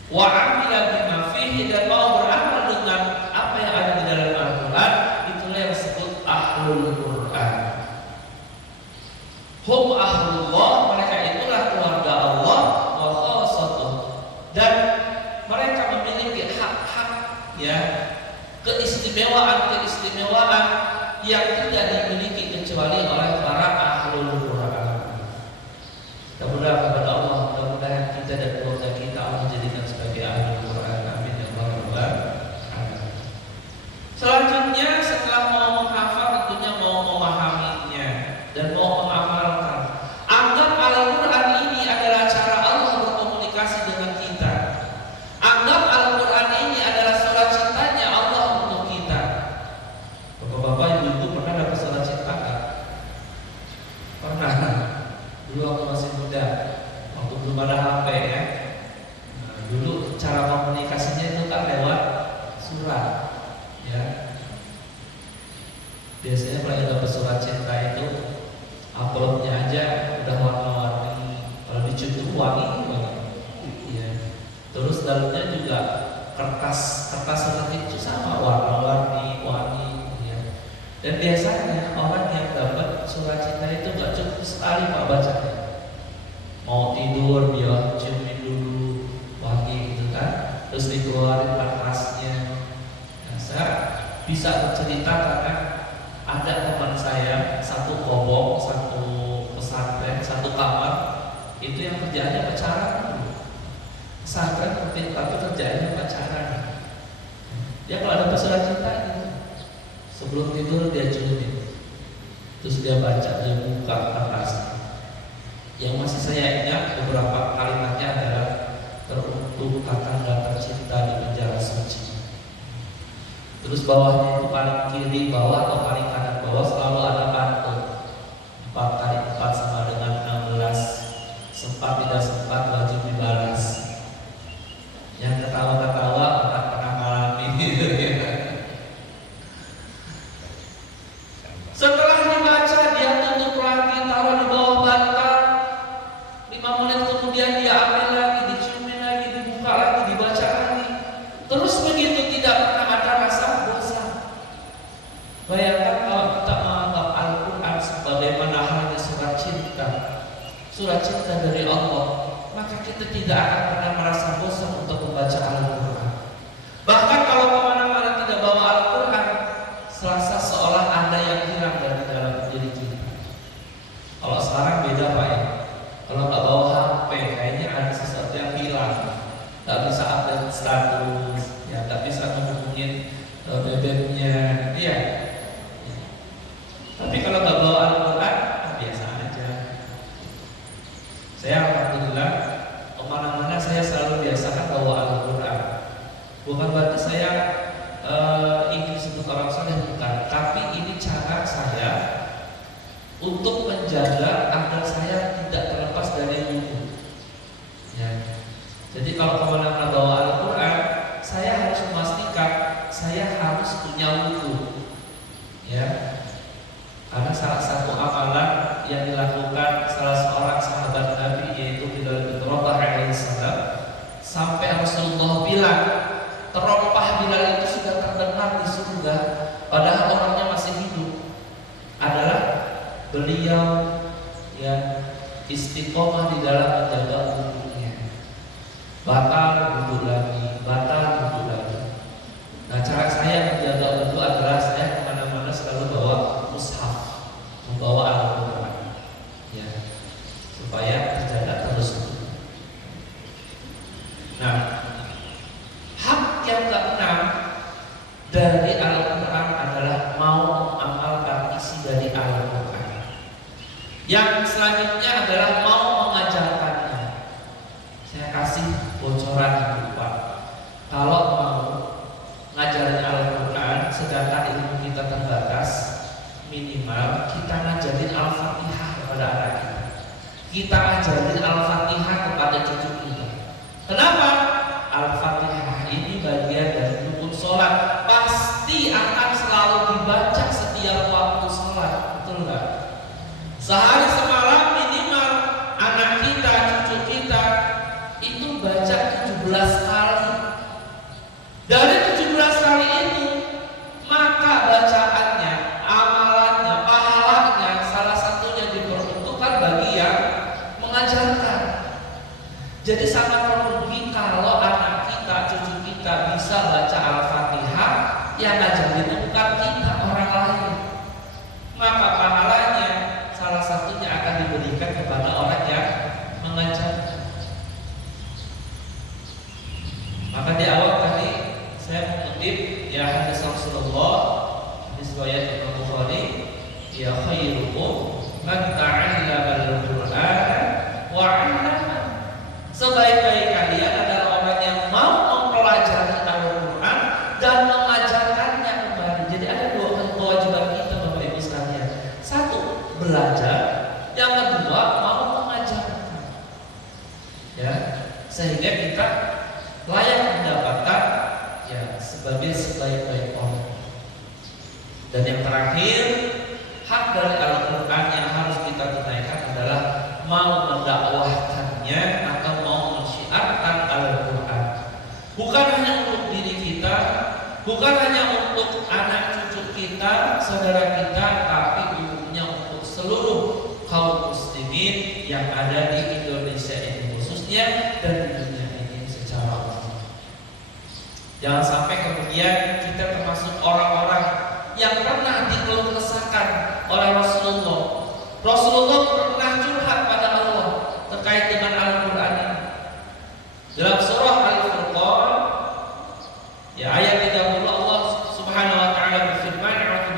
wa amila bima fihi, dan mau beramal dengan apa yang ada di dalam Al-Quran, itulah yang disebut ahlul Quran. Hum ahlullah, mereka itulah keluarga Allah, wa khassatuh, dan mereka memiliki hak-hak, ya, keistimewaan yang tidak dimiliki kecuali oleh para ahlul Quran. Mudah-mudahan kepada Allah, mudah-mudahan kita dan keluarga kita Allah jadikan sebagai ahlul Quran. Amin ya rabbal alamin. Selanjutnya, setelah mau menghafal, tentunya mau memahaminya dan mau mengamalkan. Anggap Al-Quran ini adalah cara Allah berkomunikasi dengan kita. Anggap Al-Quran ini adalah surat cintanya Allah untuk kita. Bapak-bapak, ibu-ibu pernah dapat surat cinta kan? Pernah. Dulu waktu masih muda, waktu belum ada HP ya. Nah, dulu cara komunikasinya itu kan lewat surat, ya. Biasanya kalau dapat surat cinta itu amplopnya aja udah warna-warni, kalau dicuci wangi banget, ya. Terus dalamnya juga kertas seperti itu sama warna-warni, wangi, ya. Dan biasanya orang yang dapat surat cinta itu gak cukup sekali Pak bacanya. Mau tidur dia ciumin dulu wangi gitu kan, terus dikeluarin kertasnya. Nah, saya bisa bercerita karena ada teman saya, satu kobong, satu pesantren, satu kamar, itu yang kerjaannya pacaran. Pesantren seperti itu, tapi kerjaannya pacaran. Dia kalau ada surat cinta gitu. Sebelum tidur dia celupin, terus dia baca, dia buka kertas. Yang masih saya ingat beberapa kalimatnya adalah teruntuk kakanda tercinta di penjara suci. Terus bawahnya itu paling kiri bawah atau paling kanan bawah selalu ada pantun. 4 kali 4 sama dengan 16. Sempat tidak sempat wajib dibalas. Yang ketawa-ketawa orang pernah mengalami gitu ya. Setelah dibaca dia tutup lagi, taruh di bawah bantal. 5 menit kemudian dia ambil lagi, diciumin lagi, dibuka lagi, dibaca lagi. Terus begitu, tidak pernah ada rasa bosan. Bayangkan kalau kita menganggap Al-Quran sebagaimana halnya surat cinta dari Allah, maka kita tidak akan pernah merasa bosan untuk membaca Al-Quran. Bahkan kalau kemana-mana tidak bawa Al-Quran, serasa seolah ada yang hilang dari dalam diri kita. Kalau sekarang beda Pak ya. Kalau nggak bawa HP, kayaknya ada sesuatu yang hilang. Nggak bisa update status, ya nggak bisa menghubungin BBM-nya, iya. Tapi kalau nggak bawa Al-Quran, biasa aja. Saya alhamdulillah kemana-mana saya selalu biasakan bawa Al-Quran. Bukan berarti saya ingin disebut orang soleh, bukan. Tapi ini cara saya untuk menjaga agar saya tidak terlepas dari buku. Ya. Jadi kalau kemana-mana bawa Al-Quran, saya harus memastikan saya harus punya buku. Ya. Karena salah satu amalan yang dilakukan salah seorang sahabat Nabi yaitu Bilal bin Rabah alaihissalam, sampai Rasulullah bilang terompah Bilal itu sudah terdengar di surga padahal orangnya masih hidup, adalah beliau yang istiqomah di dalam menjaga bukunya. Batal duduk lagi, batal duduk lagi. Nah, cara saya menjaga buku adalah saya kemana-mana selalu bawa mushaf, membawa Al-Quran, ya, supaya terjaga terus. Nah, hak yang keenam dari Al-Quran adalah mau mengamalkan isi dari Al-Quran. Yang selanjutnya adalah mau mengajarkannya. Saya kasih bocoran dulu Pak. Kalau mau ngajarin Al-Quran, sedangkan ilmu kita terbatas, minimal kita ngajarin Al-Fatihah kepada anak kita. Kita ajarin Al-Fatihah kepada cucu kita. Kenapa? Al-Fatihah ini bagian dari rukun sholat, pasti akan selalu dibaca setiap waktu sholat, betul nggak? Sehari semalam minimal anak kita, cucu kita itu baca 17 kali. Dari 17 kali itu, maka bacaannya, amalannya, pahalanya salah satunya diperuntukkan bagi yang mengajarkan. Jadi sangat merugi kalau anak kita, cucu kita bisa baca Al-Fatihah, yang ngajarin bukan kita, orang lain. Maka pahalanya salah satunya akan diberikan kepada orang yang mengajarkan. Maka di awal tadi saya mengutip ya hadis Rasulullah, hadis riwayat Imam Bukhari, ya khairukum man ta'allama al-Qur'an wa 'allama. Sebaik-baik kalian adalah orang yang mau mempelajari Al-Quran dan mengajarkannya kembali. Jadi ada dua kewajiban kita Bapak Ibu sekalian. Satu, belajar. Yang kedua, mau mengajarkan. Ya, sehingga kita layak mendapatkan ya sebagai sebaik-baik orang. Dan yang terakhir, hak dari Al-Quran yang harus kita tunaikan adalah mau mendakwahkannya atau mau mensyiarkan Al-Quran. Bukan hanya untuk diri kita, bukan hanya untuk anak cucu kita, saudara kita, tapi umumnya untuk seluruh kaum muslimin yang ada di Indonesia ini khususnya dan di dunia ini secara umum. Jangan sampai kemudian kita termasuk orang-orang yang pernah dikeluh kesahkan oleh Rasulullah. Rasulullah pernah curhat pada Allah terkait dengan Al-Quran ini. Dalam surah Al-Furqan, ya ayat 30 Allah Subhanahu wa taala berfirman, "A'udzu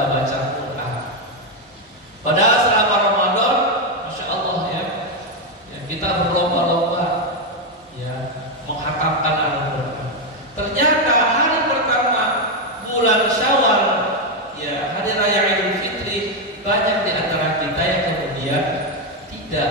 pada baca Quran. Padahal selama Ramadan, Masya Allah ya, kita berlomba-lomba ya menghatamkan Al-Quran. Ternyata hari pertama bulan Syawal, ya hari raya Idul Fitri, banyak di antara kita yang kemudian tidak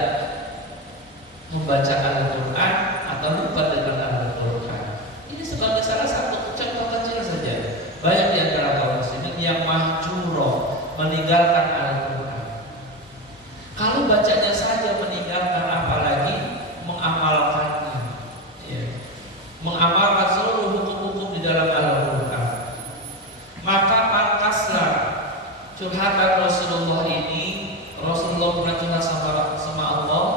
membaca Al-Quran atau lupa dengan Al-Quran. Ini sebagai salah satu contoh kecil saja. Banyak di antara kaum muslimin yang mahjuro, meninggalkan Al-Quran. Kalau bacanya saja meninggalkan, apalagi mengamalkannya, ya. Mengamalkan seluruh hukum-hukum di dalam Al-Quran. Maka pantaslah curhatan Rasulullah ini. Rasulullah pernah curhat sama Allah,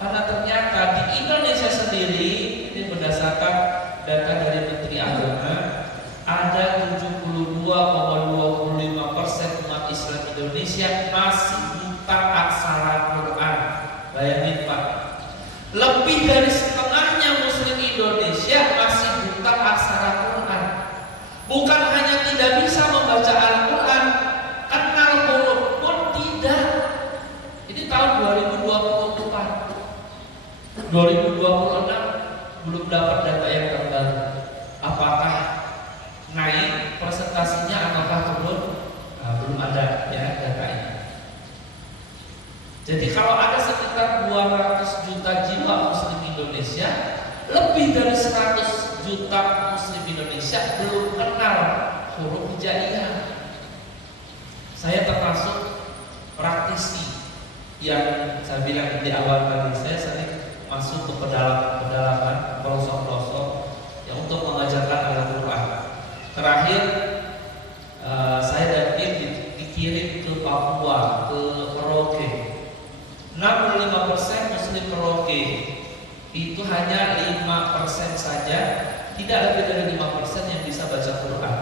karena ternyata di Indonesia sendiri, ini berdasarkan data dari Menteri Agama, ada 72,25% umat Islam Indonesia masih buta aksara Quran. Bayangin Pak, lebih dari setengahnya Muslim Indonesia masih buta aksara Quran. Bukan hanya tidak bisa membaca Al-Quran, kenal huruf pun tidak. Ini tahun 2024, 2026 belum dapat data yang terbaru. Apakah naik persentasinya ataukah turun? Nah, belum ada ya data ini. Jadi kalau ada sekitar 200 juta jiwa Muslim Indonesia, lebih dari 100 juta Muslim Indonesia belum kenal huruf hijaiyah. Saya termasuk praktisi yang saya bilang di awal tadi, saya sering masuk ke pedalaman, pelosok-pelosok yang untuk mengajarkan Al-Quran. Terakhir saya dan tim dikirim ke Papua, ke Merauke. 65% Muslim Merauke, itu hanya 5% saja, tidak lebih dari 5% yang bisa baca Quran.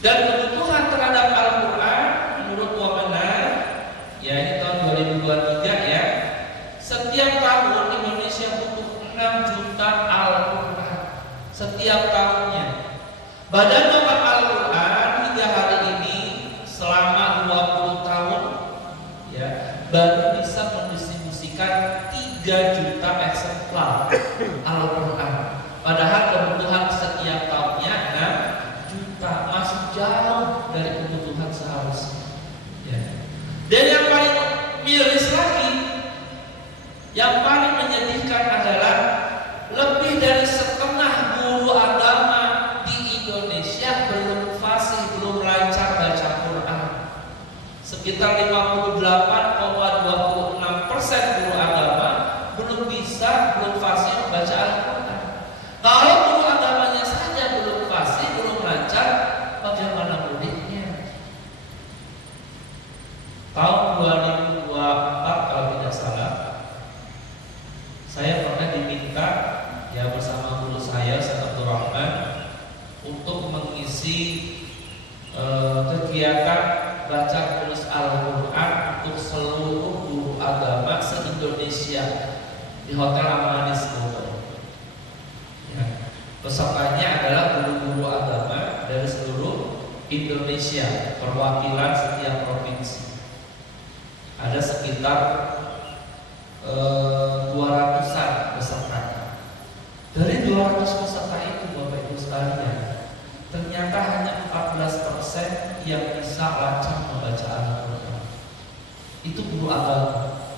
Dan kebutuhan terhadap Al-Quran menurut Wamenar, ya ini tahun 2023 ya, setiap tahun Indonesia butuh 6 juta Al-Quran setiap tahunnya. Badan Wakaf Al-Quran hingga hari ini selama 20 tahun ya baru bisa mendistribusikan 3 juta eksemplar Al-Quran. Padahal kebutuhan setiap tahunnya 6 juta, masih jauh dari kebutuhan seharusnya. Ya. Dan yang paling miris lagi, yang paling menyedihkan adalah lebih dari setengah guru agama di Indonesia belum fasih, belum lancar baca Quran. Sekitar 58,26% guru agama belum bisa, belum fasih membaca Al-Quran. Kalau guru agamanya saja belum fasih, belum lancar, bagaimana muridnya? Tahun 2024 kalau tidak salah, saya pernah diminta ya bersama guru saya Ustaz Abdul Rahman untuk mengisi kegiatan baca tulis Al-Quran untuk seluruh guru agama se-Indonesia di Hotel Amanis Bogor. Ya. Pesertanya adalah guru-guru agama dari seluruh Indonesia, perwakilan setiap provinsi. Ada sekitar 200-an peserta. Dari 200 peserta itu, Bapak Ibu sekalian, ternyata hanya 14% yang bisa lancar membaca Al-Quran. Itu guru agama.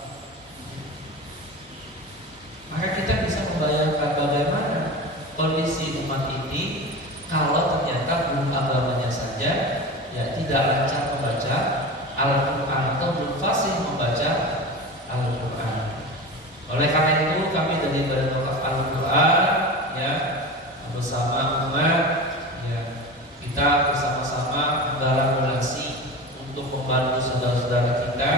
Maka kita bisa membayangkan bagaimana kondisi umat ini kalau ternyata guru agamanya saja ya tidak lancar membaca Al-Quran atau belum fasih membaca Al-Quran. Oleh karena itu kami dari Badan Wakaf Al-Quran ya bersama umat ya kita bersama-sama menggarapulasi untuk membantu saudara-saudara kita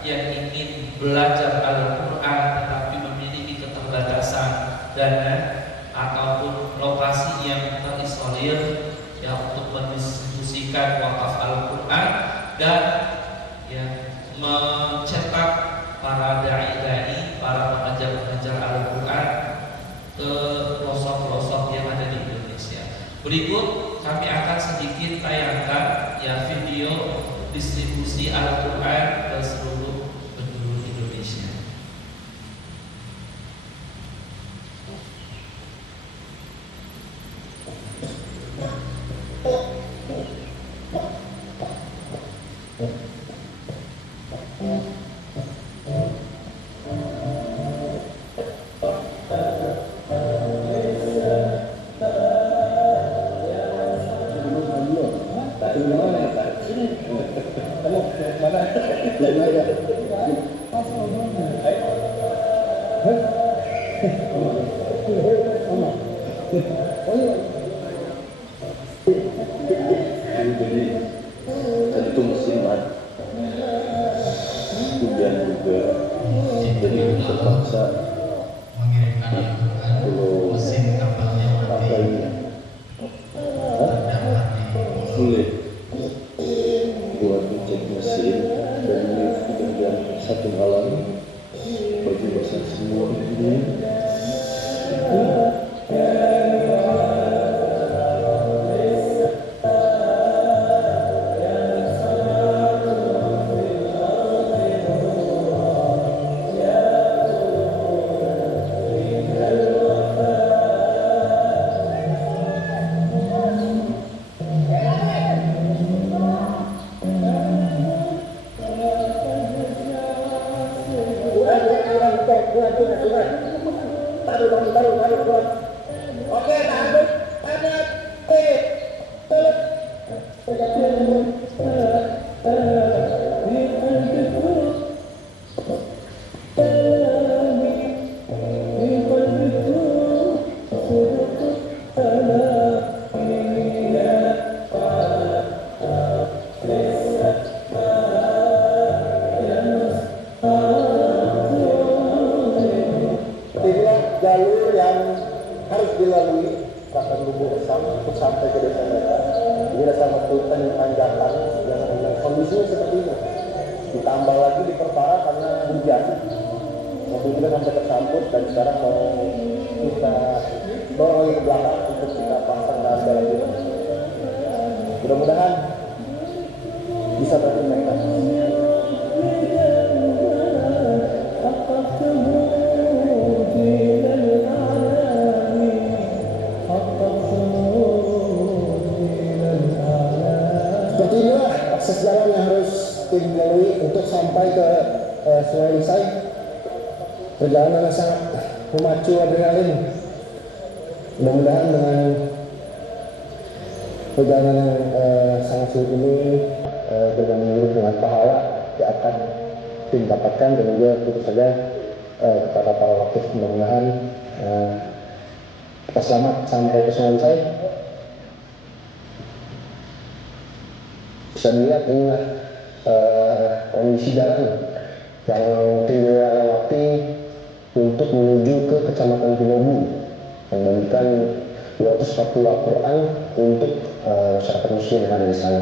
yang ingin belajar Al-Quran tetapi memiliki keterbatasan dana ataupun lokasi yang terisolir ya untuk mendistribusikan wakaf Al-Quran dan ya mencetak para dai-dai, para pengajar-pengajar Al-Quran ke pelosok-pelosok yang ada di Indonesia. Berikut kami akan sedikit tayangkan ya video distribusi Al-Quran ke seluruh penjuru Indonesia. Jadi tentu musiman, hujan juga, jadi terpaksa mengirimkan Al-Quran, mesin kapalnya mati, terdampar di pulau. sulit buat ngecek mesin dan ini kemudian satu malam baju basah semua ini. Inilah jalur yang harus dilalui bahkan lubuk untuk sampai ke desa mereka. Ini sama hutan yang tanjakan yang kondisinya seperti ini. Ditambah lagi diperparah karena hujan. Mobil kita sampai tersangkut dan sekarang mau kita dorong lagi ke belakang untuk kita pasang nada lagi. Mudah-mudahan bisa tertunaikan. Seperti inilah akses jalan yang harus dilalui untuk sampai ke Sungai Lisai. Perjalanan yang sangat memacu adrenalin. Mudah-mudahan dengan perjalanan yang sangat sulit ini dengan menurut dengan pahala yang akan didapatkan dan juga tentu saja kepada para wakil mudah-mudahan kita selamat sampai ke Sungai Lisai. Bisa dilihat inilah kondisi jalan yang dilewati untuk menuju ke Kecamatan Pinobu yang memberikan 240 Al-Quran untuk masyarakat muslim yang ada di sana.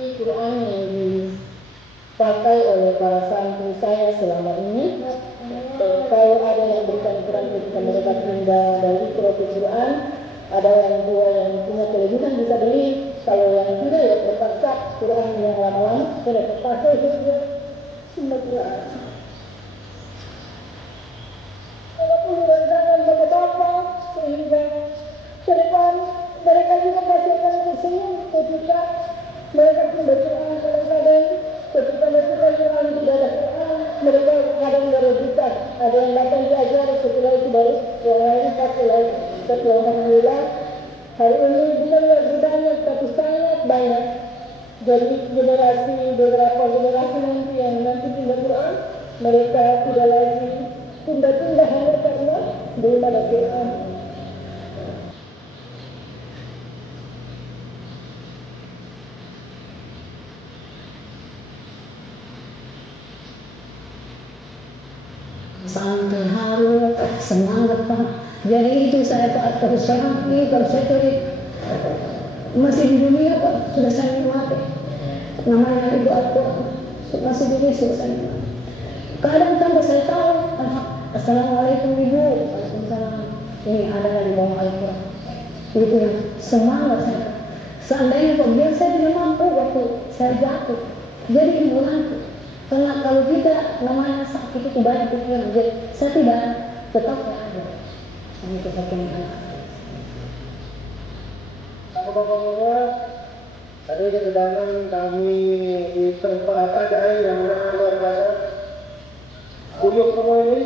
Ini Quran yang dipakai oleh para santri saya selama ini. Kalau ada yang berikan Quran ketika mereka pindah dari Ikro ke Quran, ada yang dua yang punya television bisa beli. Kalau yang tidak ya terpaksa Quran yang lama-lama sudah terpaksa juga semua Quran. Walaupun jangan bapak-bapak sehingga ke depan mereka juga pasti akan tersenyum ketika mereka pun berdoa kadang-kadang ketika mereka Quran tidak ada Quran mereka kadang berebutan ada yang datang diajar setelah itu baru yang lain pakai lagi. Tapi alhamdulillah hari ini benar-benar budaya tapi sangat banyak. Jadi beberapa generasi nanti yang nanti pindah Quran mereka tidak lagi tunda-tunda hanya karena belum ada Quran. santai, haru, semangat Pak. Jadi itu saya Pak, terus terang ini kalau saya masih di dunia Pak, sudah saya nikmati. Namanya ibu aku masih di dunia sudah saya nikmati. Kadang sampai saya tahu, Assalamualaikum Ibu, Waalaikumsalam. Ini ada dari bawah Al-Quran. Itu yang semangat saya. Seandainya Pak, biar saya tidak mampu waktu saya jatuh. Jadi hiburanku. Karena kalau tidak, namanya sakit itu banyak pikiran. Jadi saya tidak tetap ada. Ini kesakitan. Bapak-bapak, tadi kedatangan kami di tempat ada air yang luar biasa. Kuyuk semua ini,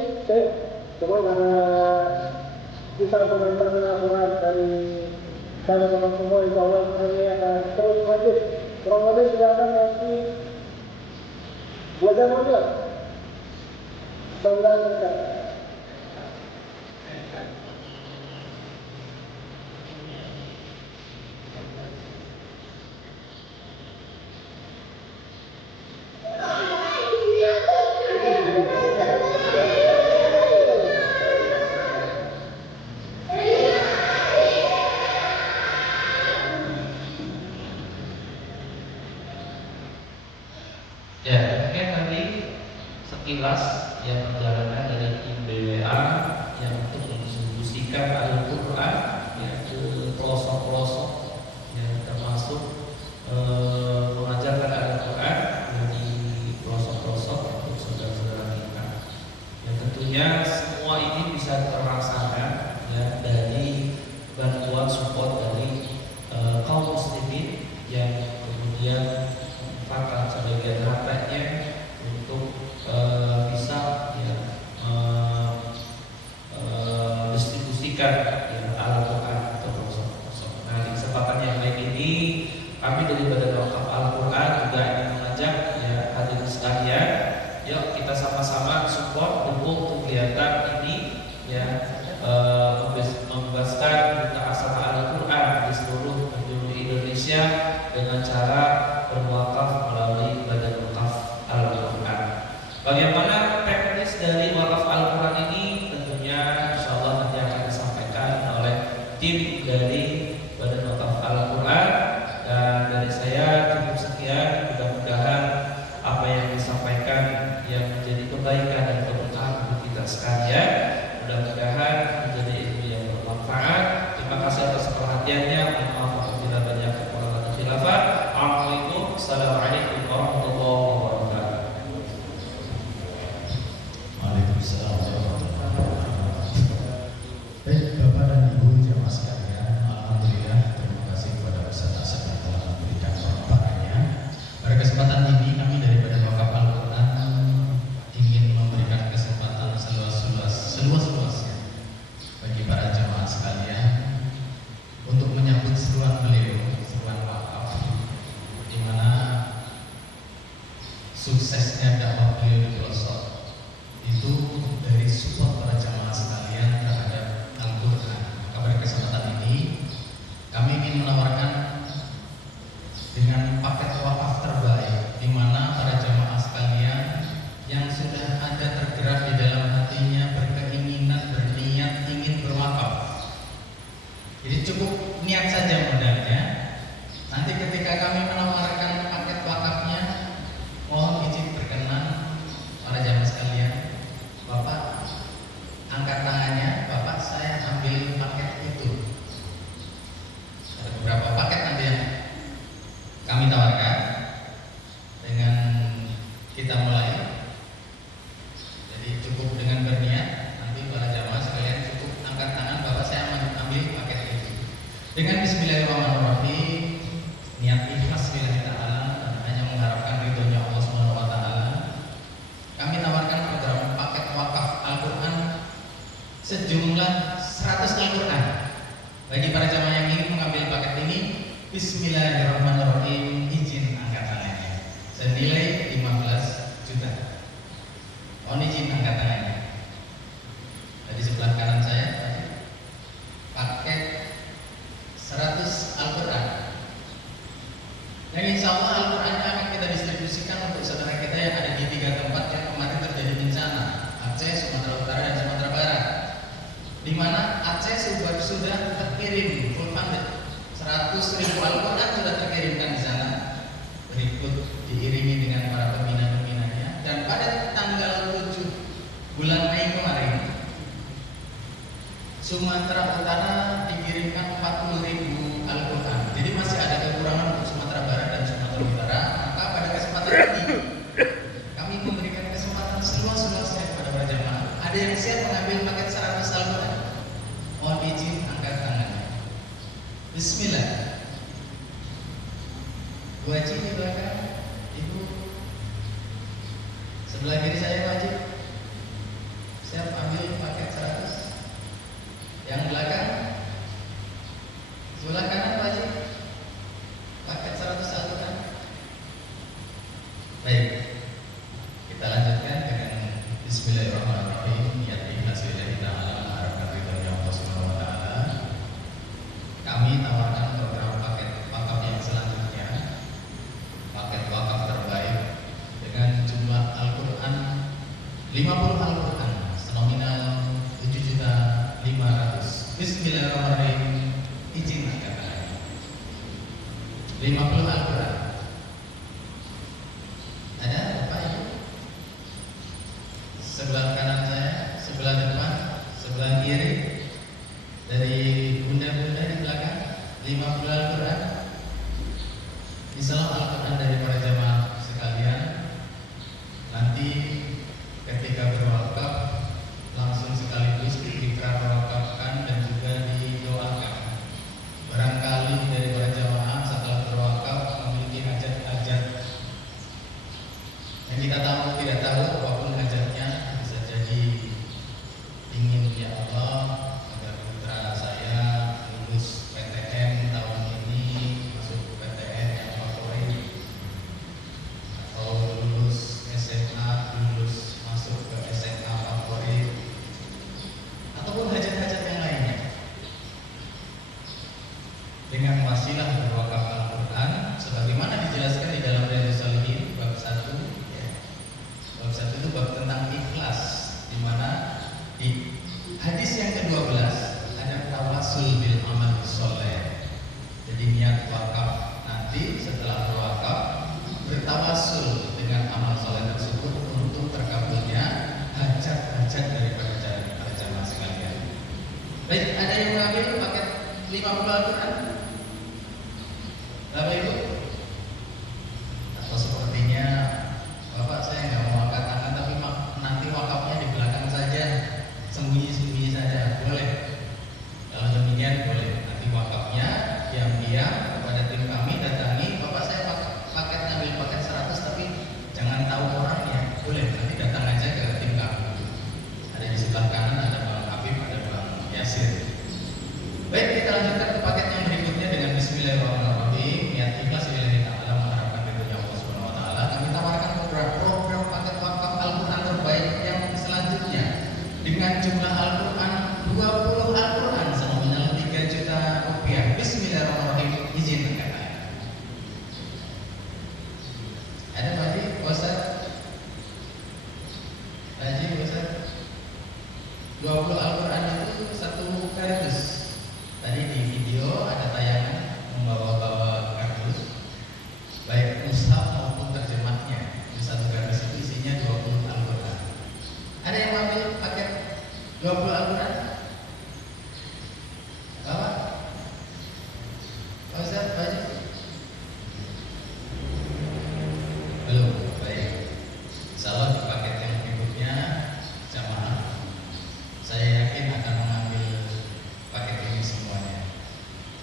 cuma karena bisa penonton Al-Quran dari teman-teman semua, insya Allah kami akan terus lanjut. Kurang lebih silakan nanti 2 jam aja. 9 menit. Ya, mungkin tadi sekilas yang perjalanan dari IBA yang untuk mendistribusikan Al-Quran ya, ke pelosok-pelosok ya, termasuk mengajarkan Al-Quran di pelosok-pelosok untuk saudara-saudara kita. Yang tentunya semua ini bisa terlaksana ya, dari bantuan support dari kaum muslimin yang kemudian memanfaatkan sebagian hartanya untuk bisa ya, distribusikan ya, Al-Quran atau pelosok-pelosok. Nah, di kesempatan yang baik ini kami dari Badan Wakaf Al-Quran juga ingin mengajak ya, hadirin sekalian, yuk kita sama-sama support dukung kegiatan ini ya, membebaskan buta asal Al-Quran di seluruh penjuru Indonesia dengan cara berwakaf melalui Badan Wakaf Al-Quran. Bagaimana teknis dari wakaf Al-Quran ini? Tentunya insya Allah nanti akan disampaikan oleh tim dari Badan Wakaf Al-Quran. Dan dari saya cukup sekian. Mudah-mudahan apa yang disampaikan yang menjadi kebaikan dan keberkahan untuk kita sekalian. Mudah-mudahan menjadi ilmu yang bermanfaat. Terima kasih atas perhatiannya. Mohon maaf apabila banyak kekurangan dan khilafat. Assalamualaikum warahmatullahi wabarakatuh. Waalaikumsalam warahmatullahi wabarakatuh. Baik Bapak dan Ibu jemaah sekalian, alhamdulillah terima kasih kepada Ustaz Asep yang telah memberikan pemaparannya. Pada kesempatan ini kami dari Badan Wakaf Al-Quran ingin memberikan kesempatan seluas-luasnya bagi para jemaah sekalian untuk menyambut seruan beliau, seruan wakaf, di mana suksesnya dakwah beliau di pelosok itu dari support para jamaah sekalian terhadap Al-Quran. Maka pada kesempatan ini kami ingin menawarkan dengan paket wakaf terbaik, di mana para jamaah sekalian yang sudah ada tergerak di dalam hatinya berkeinginan, berniat ingin berwakaf. Jadi cukup niat saja modalnya. Nanti ketika kami menawarkan paket wakafnya, mohon izin berkenan para jamaah sekalian, Bapak angkat tangannya, Bapak saya ambil paket itu. Ada beberapa paket nanti yang kami tawarkan dengan kita mulai. Jadi cukup dengan berniat, nanti para jamaah sekalian cukup angkat tangan, Bapak saya ambil paket itu. Dengan Bismillahirrahmanirrahim, niat ikhlas lillahi ta'ala dan hanya mengharapkan ridhonya Allah Subhanahu wa taala. Kami tawarkan program paket wakaf Al-Quran sejumlah 100 Al-Quran. Bagi para jamaah yang ingin mengambil paket ini, Bismillahirrahmanirrahim, izin angkat tangannya. Senilai 15 juta. Mohon izin angkat tangannya. Dari sebelah kanan saya, paket 100 Al-Quran. Yang insya Allah Al-Qurannya akan kita distribusikan untuk saudara kita yang ada di 3 tempat yang kemarin terjadi bencana, Aceh, Sumatera terkirim full funded 100.000 Al-Quran sudah terkirimkan di sana, berikut diiringi dengan para pembina-pembinanya. Dan pada tanggal 7 bulan Mei kemarin, Sumatera Utara dikirimkan 40.000 Al-Quran. Jadi masih ada kekurangan untuk Sumatera Barat dan Sumatera Utara. Maka pada kesempatan ini kami memberikan kesempatan seluas-luasnya kepada para jamaah. Ada yang siap mengambil paket 100 Al-Quran? Mohon izin angkat tangannya. Bismillah. Bu Haji di belakang, Ibu. Sebelah kiri saya Pak Haji. Siap ambil paket 100? Yang belakang, sebelah kanan Pak Haji, paket 100 Al-Quran. Baik, kita lanjutkan dengan Bismillahirrahmanirrahim. Niat ikhlas lillahi ta'ala, mengharapkan ridhonya Allah Subhanahu wa ta'ala. Kami tawarkan program paket wakaf yang selanjutnya, paket wakaf terbaik dengan jumlah Al-Quran 50 Al-Quran senominal 7.500.000. Bismillahirrahmanirrahim. Izin katakan 50 Al-Quran. Ada Bapak Ibu? Sebelah kanan saya, sebelah depan, sebelah kiri, dari bunda-bunda di belakang, 50 Al-Quran. Insyaallah Al-Quran dari para jamaah sekalian. Nanti ketika berwakaf langsung sekaligus dikrawakafkan dan juga didoakan. Barangkali dari para jamaah setelah berwakaf memiliki hajat-hajat yang kita tahu tidak tahu apapun hajatnya, bisa jadi ingin ya Allah agar putra saya lulus PTN tahun ini, masuk PTN yang favorit, atau lulus SMA, lulus masuk ke SMA favorit, ataupun hajat-hajat yang lainnya. Dengan wasilah berwakaf Al-Quran, sebagaimana dijelaskan di dalam Riyadhus Shalihin bab 1, ya. Bab 1 itu bab tentang ikhlas, di mana di hadis yang ke-12 ada tawassul bil amal sholeh. Jadi niat wakaf nanti setelah berwakaf bertawassul dengan amal soleh tersebut untuk terkabulnya hajat-hajat daripada jamaah sekalian. Baik, ada yang mengambil paket 50 Al-Quran? Bapak Ibu? Atau sepertinya Bapak saya nggak mau angkat tangan, tapi nanti wakafnya di belakang saja, sembunyi-sembunyi saja, boleh. Kalau demikian boleh. Nanti wakafnya diam-diam kepada tim kami datangi, Bapak saya paket ngambil paket 100 tapi jangan tahu orangnya, boleh. Nanti datang aja ke tim kami. Ada di sebelah kanan, ada Bang Habib, ada Bang Yasir. Baik, kita lanjutkan ke paket yang berikutnya dengan Bismillahirrahmanirrahim. Niat ikhlas lillahi ta'ala, mengharapkan ridhonya Allah Subhanahu wa ta'ala. Kami tawarkan program paket wakaf Al-Quran terbaik yang selanjutnya dengan jumlah Al-Quran 20 Al-Quran senominal 3 juta rupiah. Bismillahirrahmanirrahim. Izin kata. Ada Pak Haji, Ustaz? Pak Haji, Ustaz? 20 Al-Quran itu satu kardus. Tadi di video ada tayangan membawa-bawa kardus, baik mushaf maupun terjemahnya. Di satu kardus itu isinya 20 Al-Quran. Ada yang ambil paket 20 Al-Quran? Bapak? Pak Ustaz, Pak Haji? Belum, baik. Insyaallah di paket yang berikutnya jamaah saya yakin akan mengambil paket ini semuanya.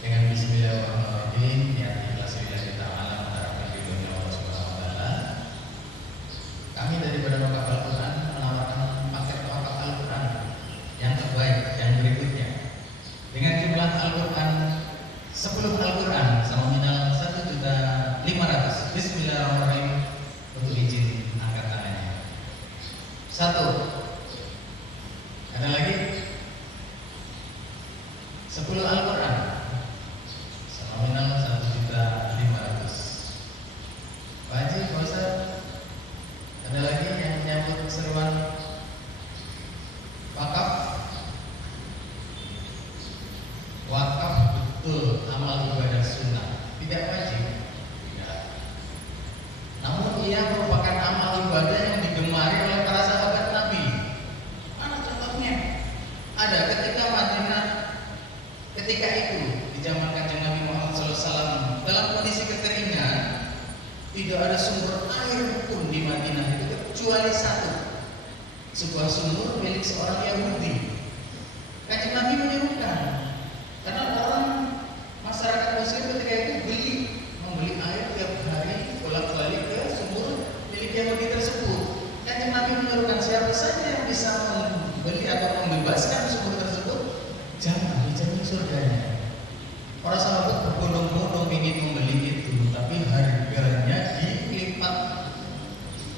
Dengan Bismillahirrahmanirrahim, niat ikhlas lillahi ta'ala, mengharapkan ridhonya Allah Subhanahu wa ta'ala. Kami daripada wakaf Al-Quran menawarkan paket wakaf Al-Quran yang terbaik yang berikutnya dengan jumlah Al-Quran 10 Al-Quran senominal 1.500.000. Bismillahirrahmanirrahim. Untuk izin angkat tangannya. 1. Ada lagi 10 Al-Quran senominal 1.500.000. Pak Haji, Pak Ustaz, ada lagi yang menyambut seruan wakaf? Wakaf dia merupakan amal ibadah yang digemari oleh para sahabat Nabi. Mana contohnya? Ada ketika Madinah, ketika itu di zaman Kanjeng Nabi Muhammad SAW dalam kondisi kekeringan, tidak ada sumber air pun di Madinah itu kecuali satu, sebuah sumur milik seorang Yahudi. Kanjeng Nabi menyerukan, karena orang masyarakat Muslim ketika itu membeli air tiap hari bolak-balik ke sumur milik Yahudi tersebut. Kanjeng Nabi menyerukan, siapa saja yang bisa membeli atau membebaskan sumur tersebut, jangan dijamin surganya. Para sahabat berbondong-bondong ingin membeli itu, tapi harganya dilipat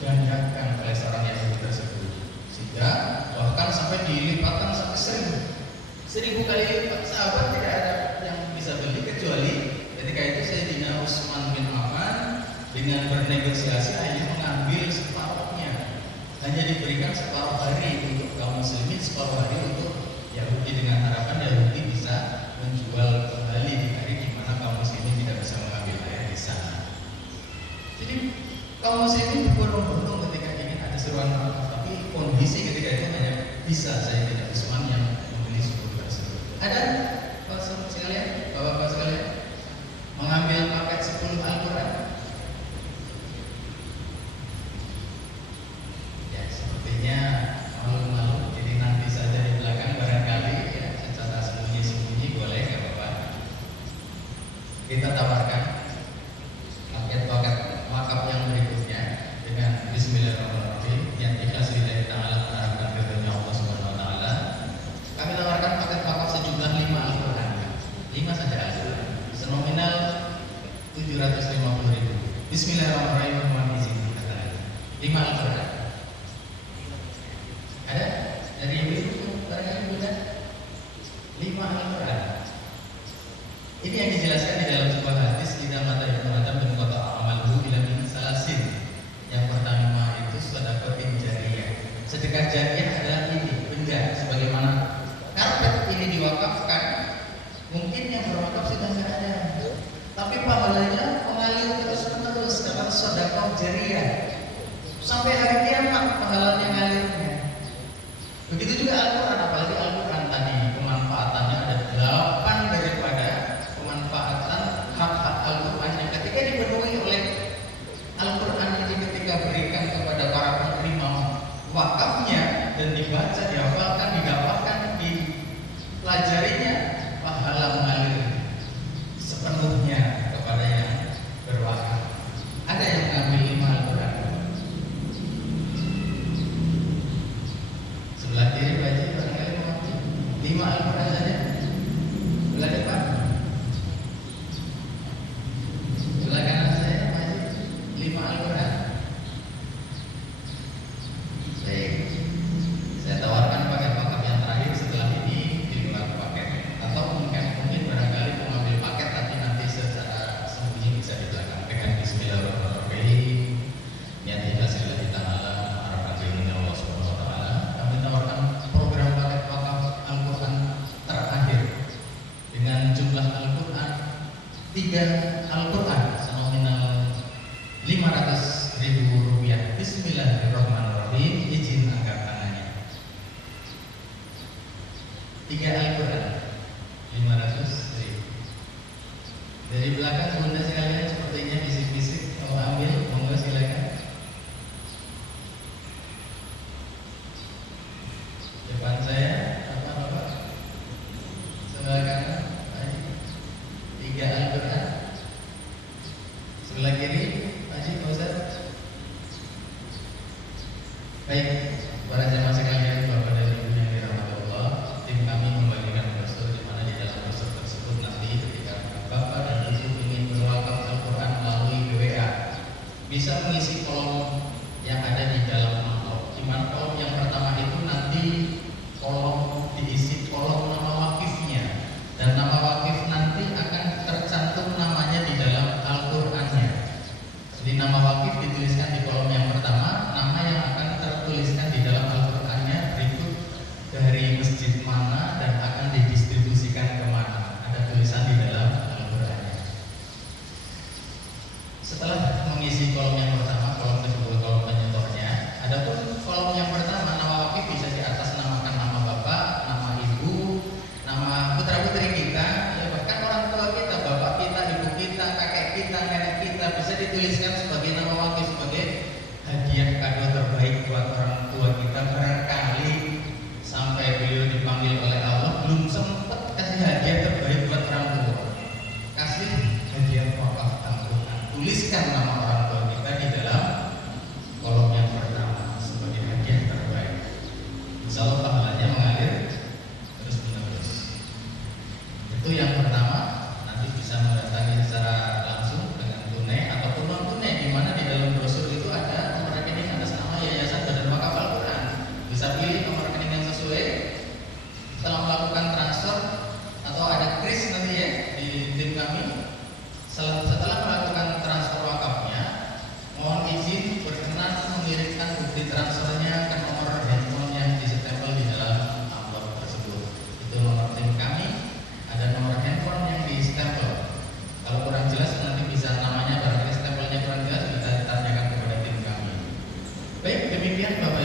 gandakan oleh seorang Yahudi tersebut, sehingga bahkan sampai dilipatkan sampai 1000 kali lipat. Sahabat tidak ada yang bisa beli kecuali ketika itu Sayyidina Utsman bin Affan dengan bernegosiasi hanya mengambil separuhnya, hanya diberikan separuh hari untuk kaum muslimin, separuh hari untuk Yahudi, dengan harapan Yahudi bisa menjual kembali di hari di mana kaum muslimin tidak bisa mengambil air di sana. Jadi kaum muslimin berbondong-bondong ketika ingin ada seruan maaf, tapi kondisi ketika itu hanya bisa Sayyidina Utsman yang membeli sumur tersebut. Ada Bapak sekalian, Bapak sekalian, mengambil paket 10 Al-Quran. Ya, sepertinya malu-malu, jadi nanti saja di belakang barangkali ya, secara sembunyi-sembunyi boleh, nggak apa-apa. Kita tawarkan paket-paket wakaf yang berikutnya dengan Bismillahirrahmanirrahim yang ikhlas lillahi ta'ala mengharapkan ridhonya Allah Subhanahu wa taala. Kami tawarkan paket wakaf sejumlah 5 Al-Quran. 5 saja Al-Quran. Senominal 750.000. Bismillahirrahmanirrahim, mohon izin dikatakan. 5 Al-Quran. Ada? Dari ibu barangkali Bunda? 5 Al-Quran. Ini yang dijelaskan di dalam sebuah hadis kita mata Ibnu Adam bin Qata amalu ila min salasin. Yang pertama itu sedekah jariyah. Sedekah jariyah adalah ini benda sebagaimana karpet ini diwakafkan, mungkin yang berwakaf sudah tidak ada, tapi pahalanya mengalir terus-menerus karena sedekah jariyah sampai hari kiamat pahalanya mengalirnya. Begitu juga Al-Quran, apalagi Al-Quran tadi pemanfaatannya ada 8 daripada pemanfaatan hak-hak Al-Quran yang ketika dipenuhi oleh Al-Quran ini, ketika berikan kepada para penerima wakafnya dan dibaca, dihafalkan, didapatkan, dipelajarinya, pahala mengalir sepenuhnya kepada yang berwakaf. Ada yang mengambil 5 Al-Quran. Sebelah kiri Pak Haji barangkali mengambil 5 Al-Quran saja. Sebelah depan, sebelah kanan saya Pak Haji 5 Al-Quran. Baik, saya tawarkan paket wakaf yang terakhir setelah ini di luar paket, atau mungkin barangkali mengambil paket tapi nanti secara sembunyi bisa di belakang dengan Bismillahirrahmanirrahim. Niat ikhlas lillahi ta'ala mengharapkan ridhonya Allah Subhanahu wa taala. Kami tawarkan program paket wakaf Al-Quran terakhir dengan jumlah Al-Quran 3 Al-Quran senominal 500.000 rupiah. Bismillahirrahmanirrahim. Izin angkat tangannya. 3 Al-Quran 500.000. Dari belakang Bunda sekalian sepertinya bisik-bisik mau ambil, monggo silakan. Depan saya apa Bapak? Sebelah kanan 3 Al-Quran. Sebelah kiri Pak Haji, Pak Ustaz. Baik, para jemaah sekalian, Bapak dan Ibu yang dirahmati Allah, tim kami membagikan brosur di mana di dalam brosur tersebut nanti ketika Bapak dan Ibu ingin berwakaf Al-Quran melalui WA, bisa mengisi kolom yang ada di dalam amplop. Di mana kolom yang pertama itu nanti kolom diisi kolom nama wakifnya, dan nama wakif nanti akan tercantum namanya di dalam Al-Qurannya. Jadi nama wakif dituliskan di kolom yang pertama, nama yang akan tertuliskan di dalam Al-Qurannya berikut dari masjid mana dan akan didistribusikan kemana. Ada tulisan di dalam Al-Qurannya. Setelah mengisi kolom yang pertama, kolom ditransfernya ke nomor handphone yang disestempel di dalam amplop tersebut. Itu nomor tim kami, ada nomor handphone yang disestempel. Kalau kurang jelas nanti bisa namanya, barangkali stempelnya kurang jelas, bisa ditanyakan kepada tim kami. Baik, demikian Bapak